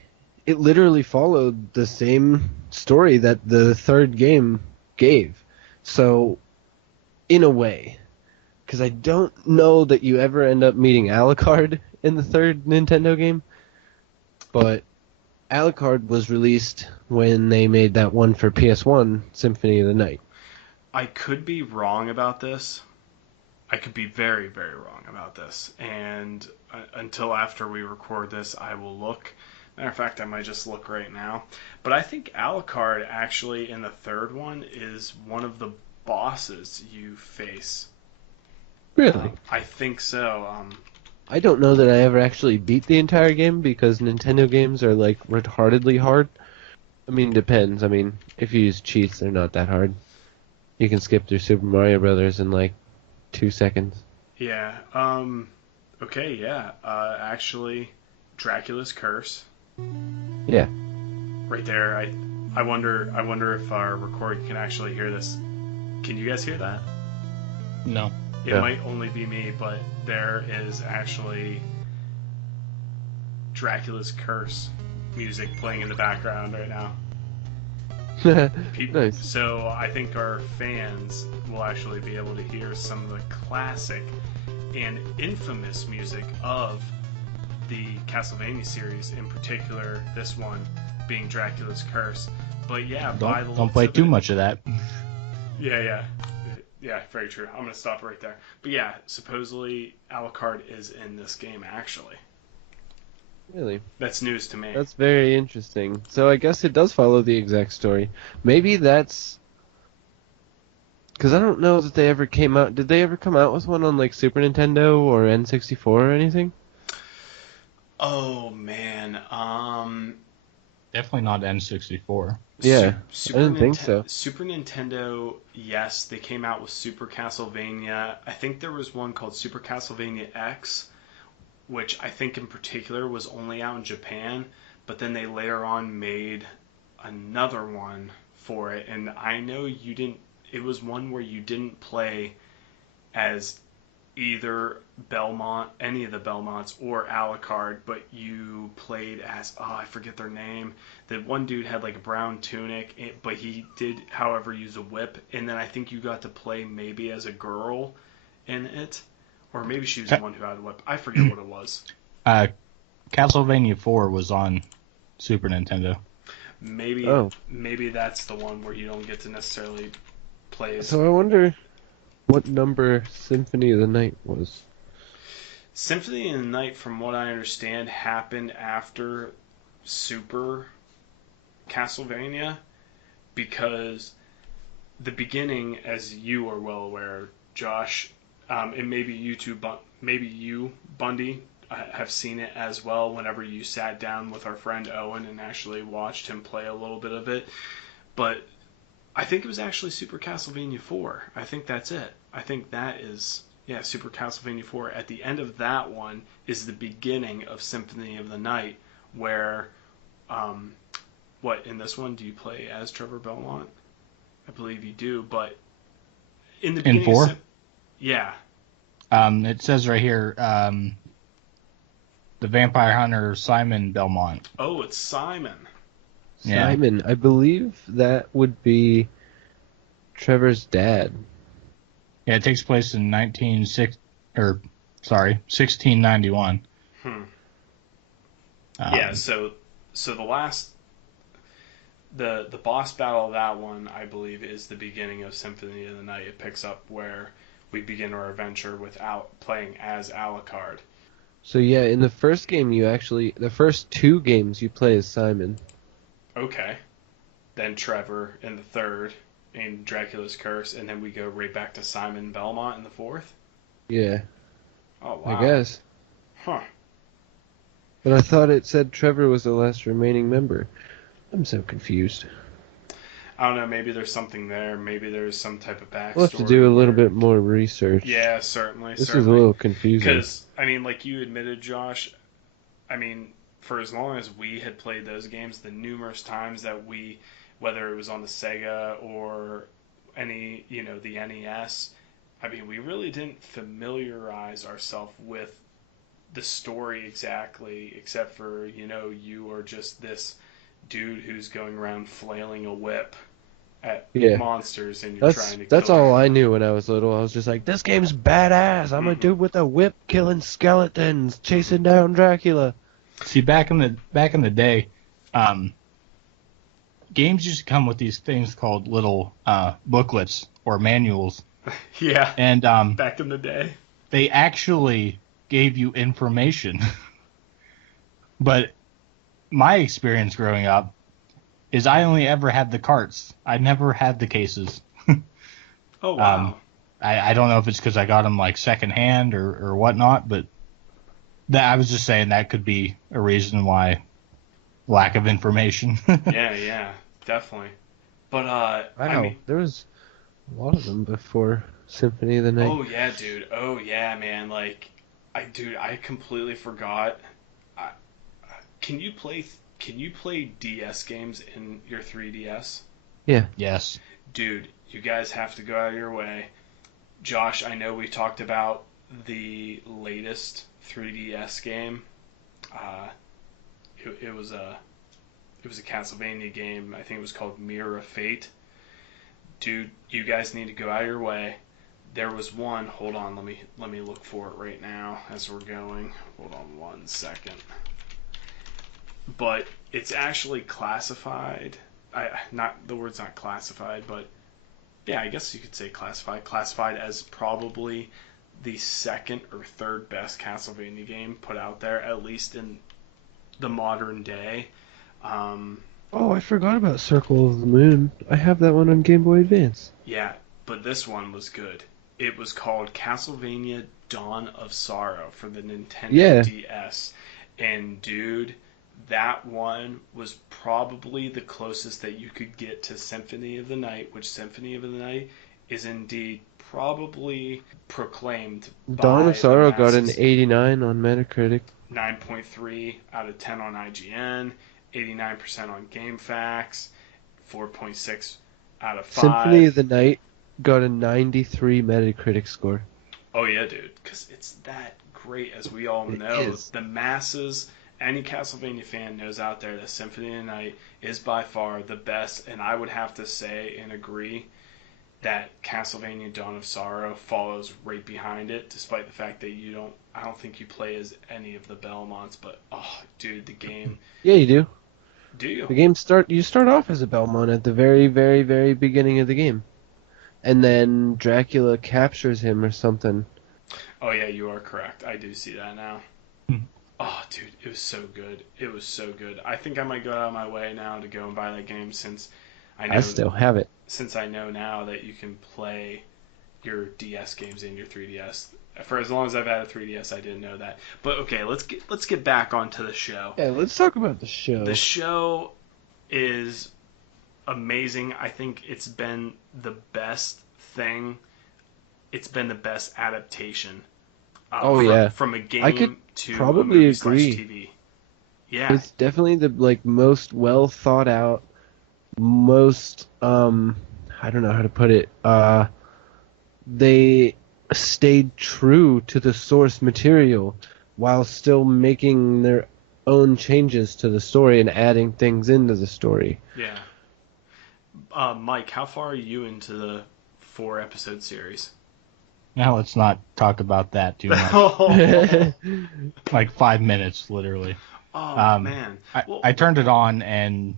it literally followed the same story that the third game gave. So, in a way, because I don't know that you ever end up meeting Alucard in the third Nintendo game, but Alucard was released when they made that one for PS1, Symphony of the Night. I could be wrong about this. I could be very, very wrong about this. And until after we record this, I will look. Matter of fact, I might just look right now. But I think Alucard actually in the third one is one of the bosses you face. Really? I think so. I don't know that I ever actually beat the entire game because Nintendo games are like retardedly hard. I mean, depends. I mean, if you use cheats, they're not that hard. You can skip through Super Mario Brothers in like 2 seconds. Yeah. Okay. Yeah. Actually, Dracula's Curse. Yeah. Right there. I wonder. I wonder if our recording can actually hear this. Can you guys hear that? No. It Yeah. might only be me, but there is actually Dracula's Curse music playing in the background right now. Nice. So I think our fans will actually be able to hear some of the classic and infamous music of the Castlevania series, in particular this one being Dracula's Curse. But yeah, by the Don't looks play of too it- much of that. Yeah, very true. I'm gonna stop right there. But yeah, supposedly Alucard is in this game actually. Really? That's news to me. That's very interesting. So I guess it does follow the exact story. Maybe that's... Because I don't know that they ever came out... Did they ever come out with one on like Super Nintendo or N64 or anything? Oh man, Definitely not N64. Yeah, Super I didn't think so. Super Nintendo, yes, they came out with Super Castlevania. I think there was one called Super Castlevania X, which I think in particular was only out in Japan, but then they later on made another one for it, and I know you didn't. It was one where you didn't play as either Belmont, any of the Belmonts, or Alucard, but you played as, oh, I forget their name. The one dude had like a brown tunic, but he did, however, use a whip, and then I think you got to play maybe as a girl in it, or maybe she was the one who had a whip. I forget what it was. Castlevania 4 was on Super Nintendo. Maybe that's the one where you don't get to necessarily play as... So I wonder what number Symphony of the Night was. Symphony of the Night, from what I understand, happened after Super Castlevania, because the beginning, as you are well aware, Josh, and maybe you too, maybe you, Bundy, have seen it as well whenever you sat down with our friend Owen and actually watched him play a little bit of it. But I think it was actually Super Castlevania 4. I think that's it. I think that is Yeah, Super Castlevania 4. At the end of that one is the beginning of Symphony of the Night, where, um, what, in this one, do you play as Trevor Belmont? I believe you do, but in the In beginning 4? yeah. It says right here, the vampire hunter Simon Belmont. Oh, it's Simon. Yeah. Simon, I believe that would be Trevor's dad. Yeah, it takes place in 1691. Hmm. Yeah, so the last the boss battle of that one, I believe, is the beginning of Symphony of the Night. It picks up where we begin our adventure without playing as Alucard. So yeah, in the first game the first 2 games you play as Simon. Okay. Then Trevor in the third, in Dracula's Curse, and then we go right back to Simon Belmont in the fourth? Yeah, Oh, wow. I guess. Huh. But I thought it said Trevor was the last remaining member. I'm so confused. I don't know, maybe there's something there. Maybe there's some type of backstory. We'll have to do a little where- bit more research. Yeah, certainly. This is a certainly. little confusing. Because, I mean, like you admitted, Josh, I mean, for as long as we had played those games, the numerous times that we, whether it was on the Sega or any, the NES, I mean, we really didn't familiarize ourselves with the story exactly, except for, you are just this dude who's going around flailing a whip at monsters and you're trying to That's kill all them. I knew when I was little. I was just like, this game's badass. I'm a dude with a whip killing skeletons, chasing down Dracula. See, back in the day, games used to come with these things called little booklets or manuals. Yeah. And back in the day, they actually gave you information. But my experience growing up is I only ever had the carts. I never had the cases. Oh, wow. I don't know if it's because I got them like secondhand or whatnot, but I was just saying that could be a reason why lack of information. yeah, definitely. But Wow, I mean, there was a lot of them before Symphony of the Night. oh yeah, dude. Oh yeah, man. Like, I completely forgot. Can you play DS games in your 3DS? Yeah. Yes. Dude, you guys have to go out of your way. Josh, I know we talked about the latest 3DS game. It was a Castlevania game. I think it was called Mirror of Fate. Dude, you guys need to go out of your way. There was one. Hold on, let me look for it right now as we're going. Hold on 1 second. But it's actually classified. The word's not classified, but yeah, I guess you could say classified. Classified as probably the second or third best Castlevania game put out there, at least in the modern day. Oh, I forgot about Circle of the Moon. I have that one on Game Boy Advance. Yeah, but this one was good. It was called Castlevania Dawn of Sorrow for the Nintendo DS. And dude, that one was probably the closest that you could get to Symphony of the Night, which Symphony of the Night is indeed probably proclaimed by Dawn of Sorrow the got an masses. 89 on Metacritic. 9.3 out of 10 on IGN, 89% on GameFAQs, 4.6 out of 5. Symphony of the Night got a 93 Metacritic score. Oh yeah, dude, because it's that great, as we all It know. is. The masses, any Castlevania fan knows out there that Symphony of the Night is by far the best, and I would have to say and agree that Castlevania Dawn of Sorrow follows right behind it, despite the fact that I don't think you play as any of the Belmonts, but oh, dude, the game. Yeah, you do. Do you? The game you start off as a Belmont at the very, very, very beginning of the game. And then Dracula captures him or something. Oh yeah, you are correct. I do see that now. Oh, dude, it was so good. It was so good. I think I might go out of my way now to go and buy that game since I still have it. Since I know now that you can play your DS games in your 3DS. For as long as I've had a 3DS, I didn't know that. But okay, let's get back onto the show. Yeah, let's talk about the show. The show is amazing. I think it's been the best thing it's been the best adaptation Oh yeah, from a I could game to a probably movie slash agree. TV. Yeah, It's definitely the like most well thought out, most I don't know how to put it. They stayed true to the source material while still making their own changes to the story and adding things into the story. yeah. Mike, how far are you into the 4 episode series? Now let's not talk about that too much. Oh, Like 5 minutes, literally. man. Well, I turned it on, and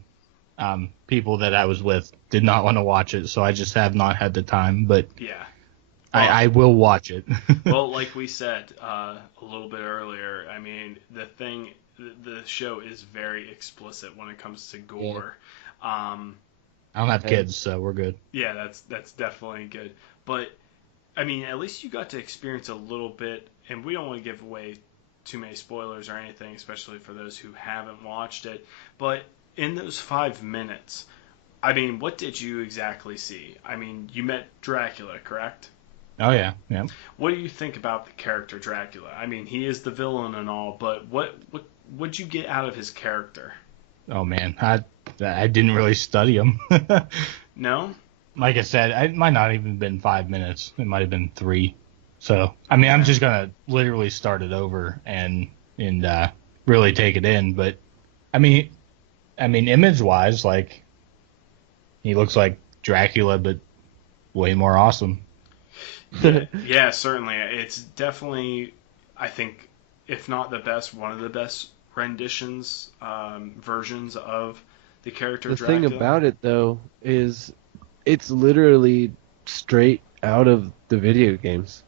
people that I was with did not want to watch it, so I just have not had the time. But yeah. I will watch it. Well, like we said a little bit earlier, I mean, the show is very explicit when it comes to gore. I don't have kids, so we're good. Yeah, that's definitely good. But I mean, at least you got to experience a little bit, and we don't want to give away too many spoilers or anything, especially for those who haven't watched it. But in those 5 minutes, I mean, what did you exactly see? I mean, you met Dracula, correct? Oh yeah, yeah. What do you think about the character Dracula? I mean, he is the villain and all, but what'd you get out of his character? Oh man, I didn't really study them. No? Like I said, it might not even been 5 minutes. It might have been 3. So I mean, I'm just gonna literally start it over and really take it in. But I mean, image wise, like he looks like Dracula, but way more awesome. Yeah, certainly. It's definitely, I think, if not the best, one of the best renditions, versions of the character The Dracula. thing about it though is it's literally straight out of the video games.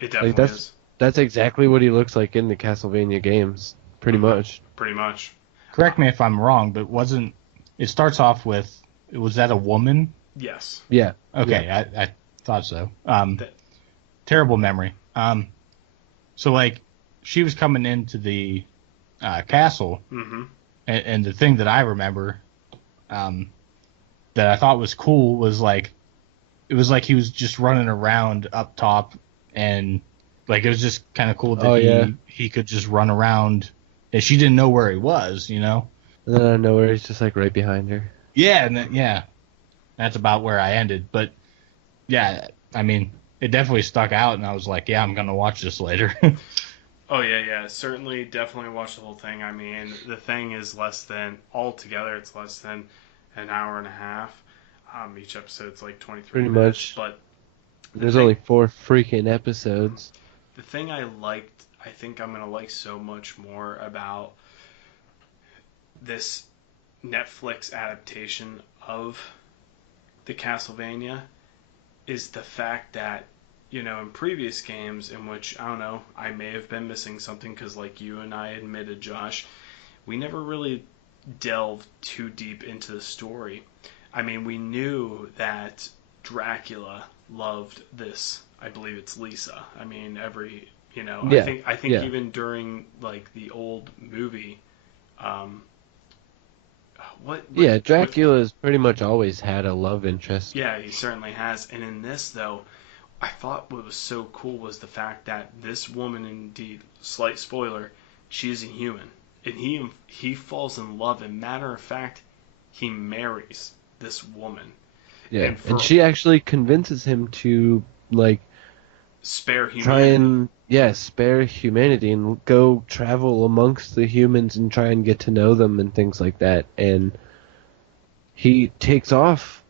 It definitely is. That's exactly what he looks like in the Castlevania games, pretty much. Pretty much. Correct me if I'm wrong, but it starts off with, was that a woman? Yes. Yeah. Okay, Yeah. I thought so. Terrible memory. So like she was coming into the castle, Mm-hmm. and the thing that I remember, that I thought was cool was like, it was like he was just running around up top, and like it was just kind of cool that he could just run around, and she didn't know where he was, you know. And then out of nowhere, he's just like right behind her. Yeah, and that's about where I ended. But yeah, I mean, it definitely stuck out, and I was like, yeah, I'm gonna watch this later. Oh, yeah. Certainly, definitely watch the whole thing. I mean, the thing is altogether, it's less than an hour and a half. Each episode's like 23 Pretty minutes. much. But There's only 4 freaking episodes. the thing I think I'm going to like so much more about this Netflix adaptation of the Castlevania is the fact that, in previous games in which, I don't know, I may have been missing something because like you and I admitted, Josh, we never really delved too deep into the story. I mean, we knew that Dracula loved this. I believe it's Lisa. I mean, Yeah. I think Yeah. even during like the old movie, Yeah, Dracula's pretty much always had a love interest. yeah, he certainly has. And in this, though, I thought what was so cool was the fact that this woman, indeed, slight spoiler, she's a human, and he falls in love. And matter of fact, he marries this woman. Yeah, and she actually convinces him to like spare humanity. try and spare humanity and go travel amongst the humans and try and get to know them and things like that. And he takes off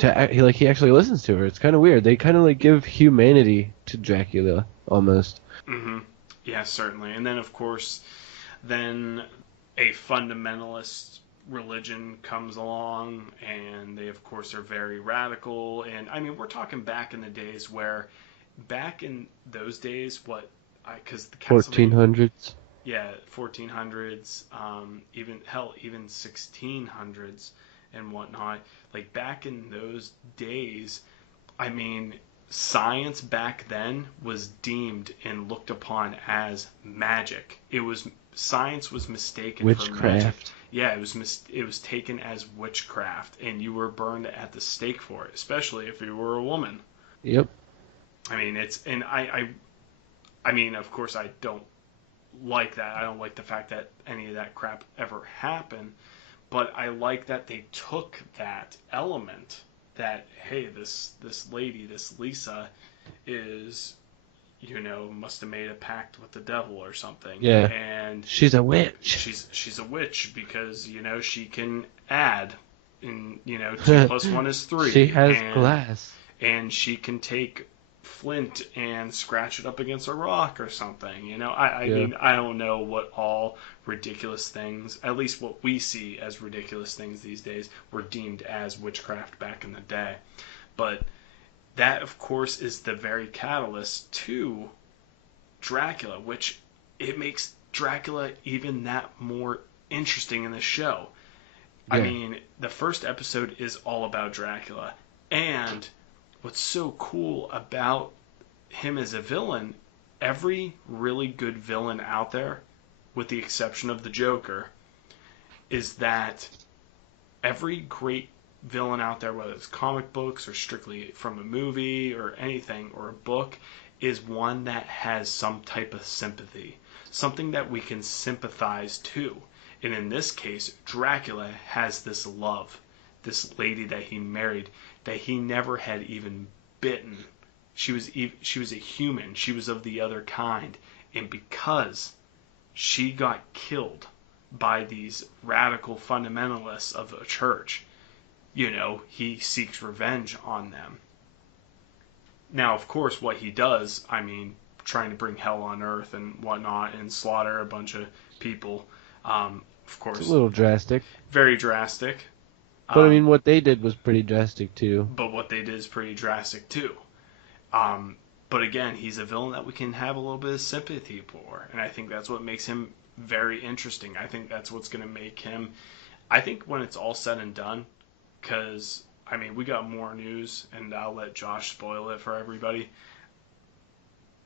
he actually listens to her. It's kind of weird. They kind of like give humanity to Dracula almost. Mm-hmm. Yeah, certainly. And then of course, a fundamentalist religion comes along, and they of course are very radical. And I mean, we're talking back in the days where, back in those days, because the 1400s. Yeah, 1400s, even 1600s and whatnot. Like back in those days, I mean, science back then was deemed and looked upon as magic. Science was mistaken for magic. Witchcraft. Yeah, it was taken as witchcraft, and you were burned at the stake for it, especially if you were a woman. Yep. I mean, I mean, of course, I don't like that. I don't like the fact that any of that crap ever happened. But I like that they took that element that, hey, this lady, this Lisa, is, must have made a pact with the devil or something. Yeah. And She's a witch. she's a witch because, she can add, and 2 plus 1 is 3. She has glass. And she can take flint and scratch it up against a rock or something. I mean, I don't know what all ridiculous things, at least what we see as ridiculous things these days, were deemed as witchcraft back in the day. But that, of course, is the very catalyst to Dracula, which it makes Dracula even that more interesting in the show. Yeah. I mean, the first episode is all about Dracula, and what's so cool about him as a villain, every really good villain out there, with the exception of the Joker, is that every great villain out there, whether it's comic books or strictly from a movie or anything or a book, is one that has some type of sympathy, something that we can sympathize to. And in this case, Dracula has this love, this lady that he married, that he never had even bitten. She was a human. She was of the other kind. And because she got killed by these radical fundamentalists of a church, he seeks revenge on them. Now, of course, what he does, I mean, trying to bring hell on earth and whatnot and slaughter a bunch of people, of course. It's a little drastic. Very drastic. But I mean, what they did was pretty drastic too. But what they did is pretty drastic too. But again, he's a villain that we can have a little bit of sympathy for, and I think that's what makes him very interesting. I think that's what's going to make him. I think when it's all said and done, because I mean, we got more news, and I'll let Josh spoil it for everybody.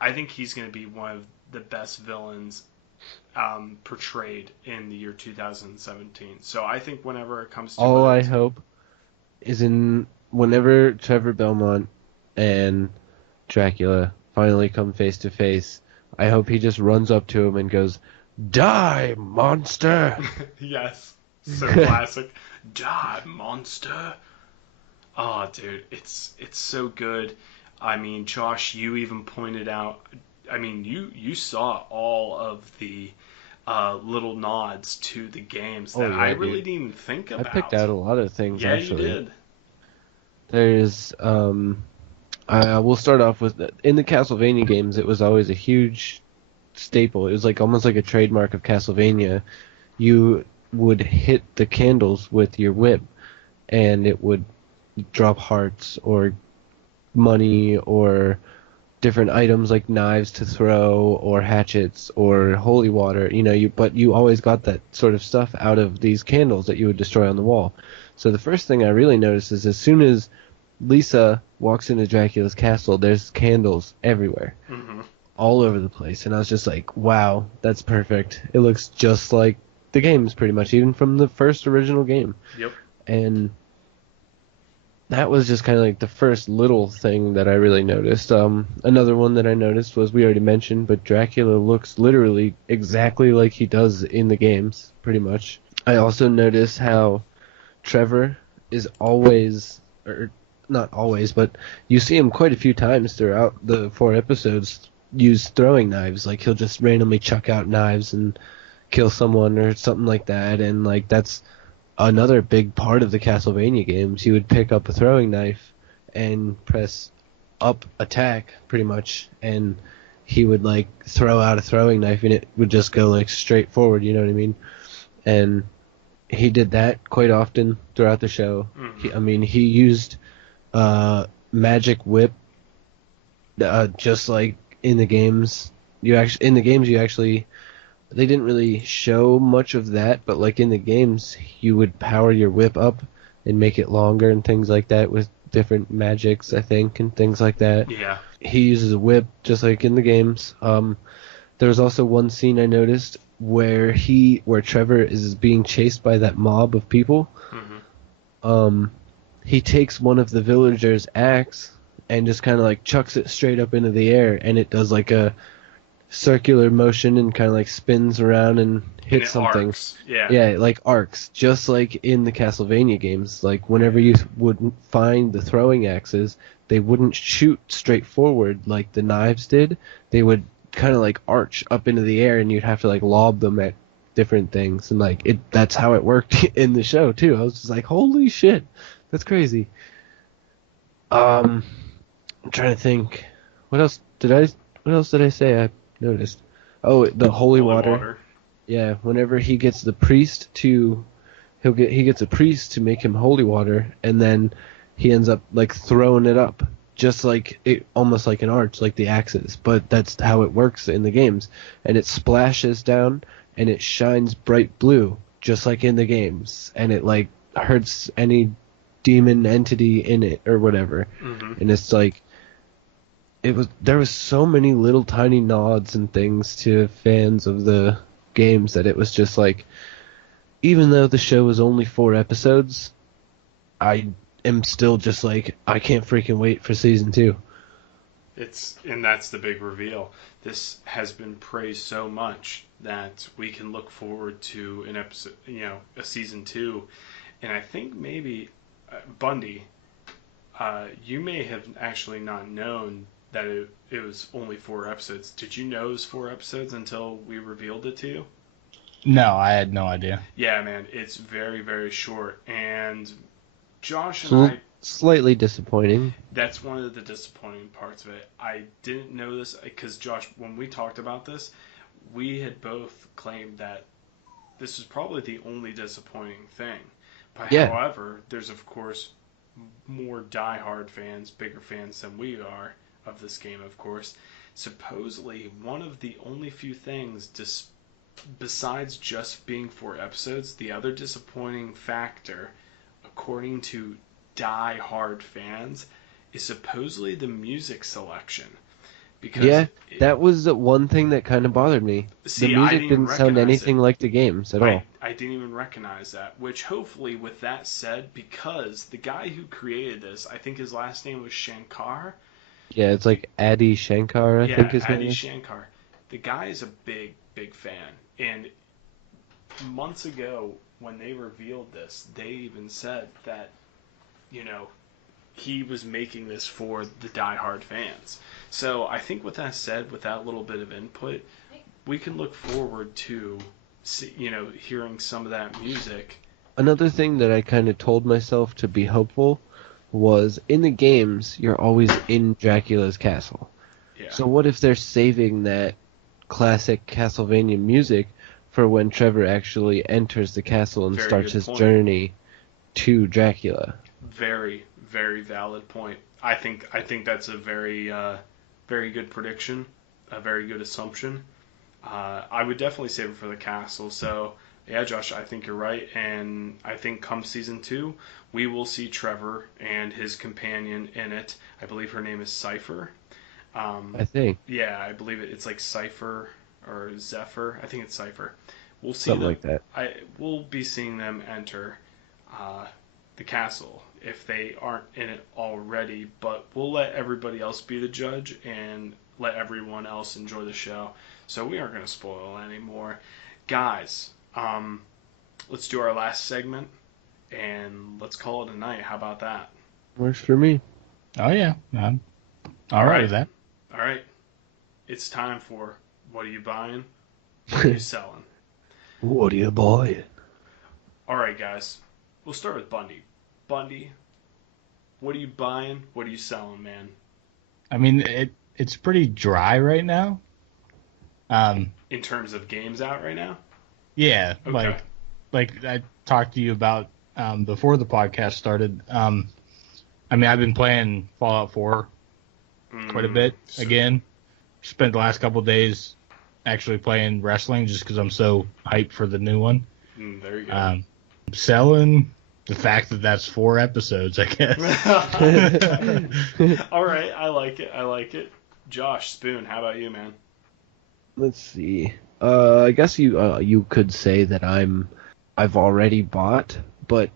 I think he's going to be one of the best villains portrayed in the year 2017. So I think whenever it comes to all I hope is whenever Trevor Belmont and Dracula finally come face to face, I hope he just runs up to him and goes, "Die, monster!" Yes, so classic. "Die, monster!" Oh, dude, it's so good. I mean, Josh, you even pointed out. I mean, you saw all of the little nods to the games that I really didn't even think about. I picked out a lot of things. Yeah, actually. You did. There's we'll start off with in the Castlevania games. It was always a huge staple. It was almost like a trademark of Castlevania. You would hit the candles with your whip, and it would drop hearts or money or different items like knives to throw or hatchets or holy water. But you always got that sort of stuff out of these candles that you would destroy on the wall. So the first thing I really noticed is as soon as Lisa walks into Dracula's castle, there's candles everywhere, all over the place. And I was just like, wow, that's perfect. It looks just like the games pretty much, even from the first original game. Yep. And that was just kind of like the first little thing that I really noticed. Another one that I noticed was, we already mentioned, but Dracula looks literally exactly like he does in the games, pretty much. I also noticed how Trevor is always, or not always, but you see him quite a few times throughout the 4 episodes use throwing knives. Like, he'll just randomly chuck out knives and kill someone or something like that, and that's another big part of the Castlevania games. You would pick up a throwing knife and press up attack, pretty much, and he would throw out a throwing knife and it would just go straight forward, you know what I mean? And he did that quite often throughout the show. He used magic whip, just like in the games. They didn't really show much of that, but in the games, you would power your whip up and make it longer and things like that with different magics, I think, and things like that. Yeah. He uses a whip just like in the games. There was also one scene I noticed where Trevor is being chased by that mob of people. He takes one of the villagers' axe and just kind of like chucks it straight up into the air, and it does like a circular motion and kind of like spins around and hits it something. arcs. Yeah. Yeah, like arcs, just like in the Castlevania games. Like whenever you would find the throwing axes, they wouldn't shoot straight forward like the knives did. They would kind of like arch up into the air, and you'd have to like lob them at different things. And like that's how it worked in the show too. I was just like, holy shit, that's crazy. I'm trying to think. What else did I say? I noticed. Oh, the holy water. Yeah, whenever he gets the priest to, he gets a priest to make him holy water, and then he ends up like throwing it up, just like it, almost like an arch, like the axes. But that's how it works in the games, and it splashes down and it shines bright blue, just like in the games, and it like hurts any demon entity in it or whatever. And it's like there was so many little tiny nods and things to fans of the games that it was just like, even though the show was only 4 episodes, I am still just like, I can't freaking wait for season 2. And that's the big reveal. This has been praised so much that we can look forward to an episode, a season 2. And I think maybe Bundy, you may have actually not known that it was only 4 episodes. Did you know it was 4 episodes until we revealed it to you? No, I had no idea. Yeah, man, it's very, very short. And Josh and I... Slightly disappointing. That's one of the disappointing parts of it. I didn't know this because, Josh, when we talked about this, we had both claimed that this was probably the only disappointing thing. But yeah. However, there's, of course, more diehard fans, bigger fans than we are of this game, of course. Supposedly, one of the only few things, besides just being 4 episodes, the other disappointing factor, according to die-hard fans, is supposedly the music selection. Because that was the one thing that kind of bothered me. See, the music didn't sound anything like the games at all. I didn't even recognize that. Which, hopefully, with that said, because the guy who created this, I think his last name was Shankar. Yeah, it's like Adi Shankar, I think his name is. Adi Shankar. The guy is a big, big fan. And months ago, when they revealed this, they even said that, he was making this for the diehard fans. So I think with that said, with that little bit of input, we can look forward to, hearing some of that music. Another thing that I kind of told myself to be hopeful was, in the games, you're always in Dracula's castle. Yeah. So what if they're saving that classic Castlevania music for when Trevor actually enters the castle and starts his journey to Dracula? Very, very valid point. I think that's a very, very good prediction, a very good assumption. I would definitely save it for the castle. So, yeah, Josh, I think you're right. And I think come season 2, we will see Trevor and his companion in it. I believe her name is Cypher. I think. Yeah, I believe it's like Cypher or Zephyr. I think it's Cypher. We'll see something like that. We'll be seeing them enter the castle if they aren't in it already, but we'll let everybody else be the judge and let everyone else enjoy the show. So we aren't going to spoil anymore. Guys, let's do our last segment and let's call it a night. How about that? Works for me. Oh, yeah. All right with that. All right. It's time for What Are You Buying? What Are You Selling? What are you buying? All right, guys. We'll start with Bundy. Bundy, what are you buying? What are you selling, man? I mean, it's pretty dry right now. In terms of games out right now? Yeah, okay. like I talked to you about before the podcast started. I mean, I've been playing Fallout 4 quite a bit again. Spent the last couple of days actually playing wrestling just because I'm so hyped for the new one. There you go. Selling the fact that that's 4 episodes, I guess. All right, I like it. Josh, Spoon, how about you, man? Let's see. I guess you could say that I've already bought, but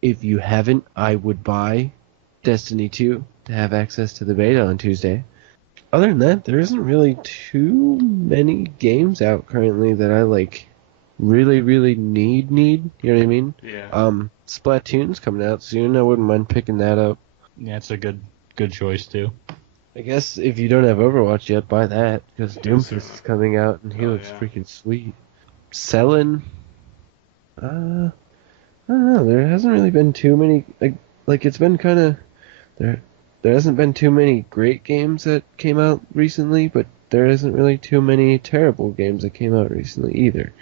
if you haven't, I would buy Destiny 2 to have access to the beta on Tuesday. Other than that, there isn't really too many games out currently that I like really, really need. You know what I mean? Yeah. Splatoon's coming out soon. I wouldn't mind picking that up. Yeah, it's a good choice too. I guess if you don't have Overwatch yet, buy that, because Doomfist is coming out and he Oh, looks yeah. freaking sweet. Selling, I don't know. There hasn't really been too many. Like it's been kind of there. There hasn't been too many great games that came out recently, but there isn't really too many terrible games that came out recently either.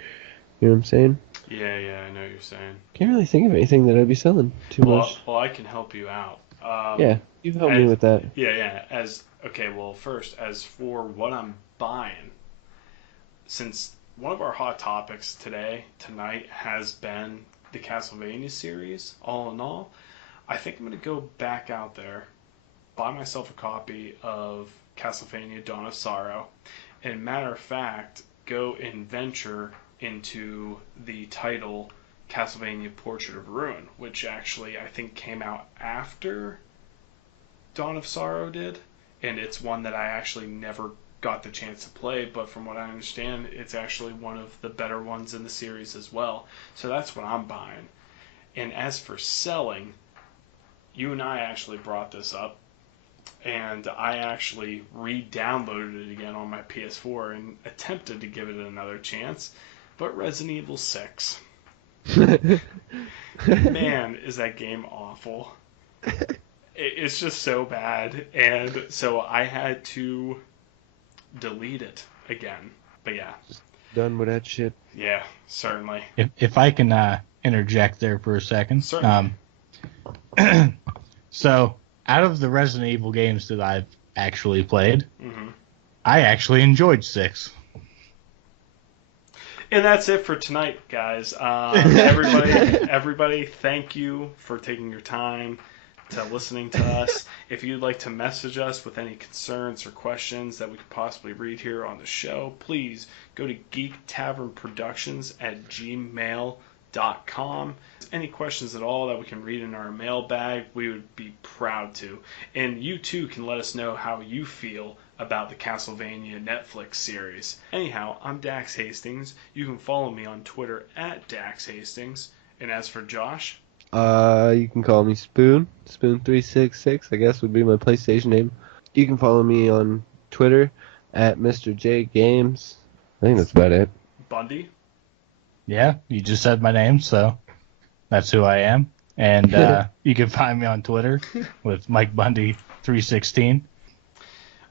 You know what I'm saying? Yeah, I know what you're saying. Can't really think of anything that I'd be selling too much. Well, I can help you out. Yeah, you help me with that. Yeah. First, as for what I'm buying, since one of our hot topics tonight, has been the Castlevania series, all in all, I think I'm going to go back out there, buy myself a copy of Castlevania Dawn of Sorrow, and matter of fact, go and venture into the title Castlevania Portrait of Ruin, which actually I think came out after Dawn of Sorrow did, and it's one that I actually never got the chance to play, but from what I understand, it's actually one of the better ones in the series as well. So that's what I'm buying. And as for selling, you and I actually brought this up, and I actually re-downloaded it again on my PS4 and attempted to give it another chance, but Resident Evil 6. Man, is that game awful. It's just so bad, and so I had to delete it again. But yeah. Done with that shit. Yeah, certainly. If I can interject there for a second. Certainly. So, out of the Resident Evil games that I've actually played, Mm-hmm. I actually enjoyed 6. And that's it for tonight, guys. Everybody, thank you for taking your time to listening to us. If you'd like to message us with any concerns or questions that we could possibly read here on the show, please go to geektavernproductions@gmail.com. Any questions at all that we can read in our mailbag, we would be proud to. And you too can let us know how you feel about the Castlevania Netflix series. Anyhow, I'm Dax Hastings. You can follow me on Twitter @Dax Hastings. And as for Josh, You can call me Spoon366, I guess would be my PlayStation name. You can follow me on Twitter @MrJGames. I think that's about it. Bundy. Yeah, you just said my name, so that's who I am. And you can find me on Twitter with Mike Bundy 316.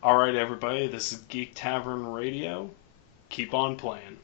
All right, everybody, this is Geek Tavern Radio. Keep on playing.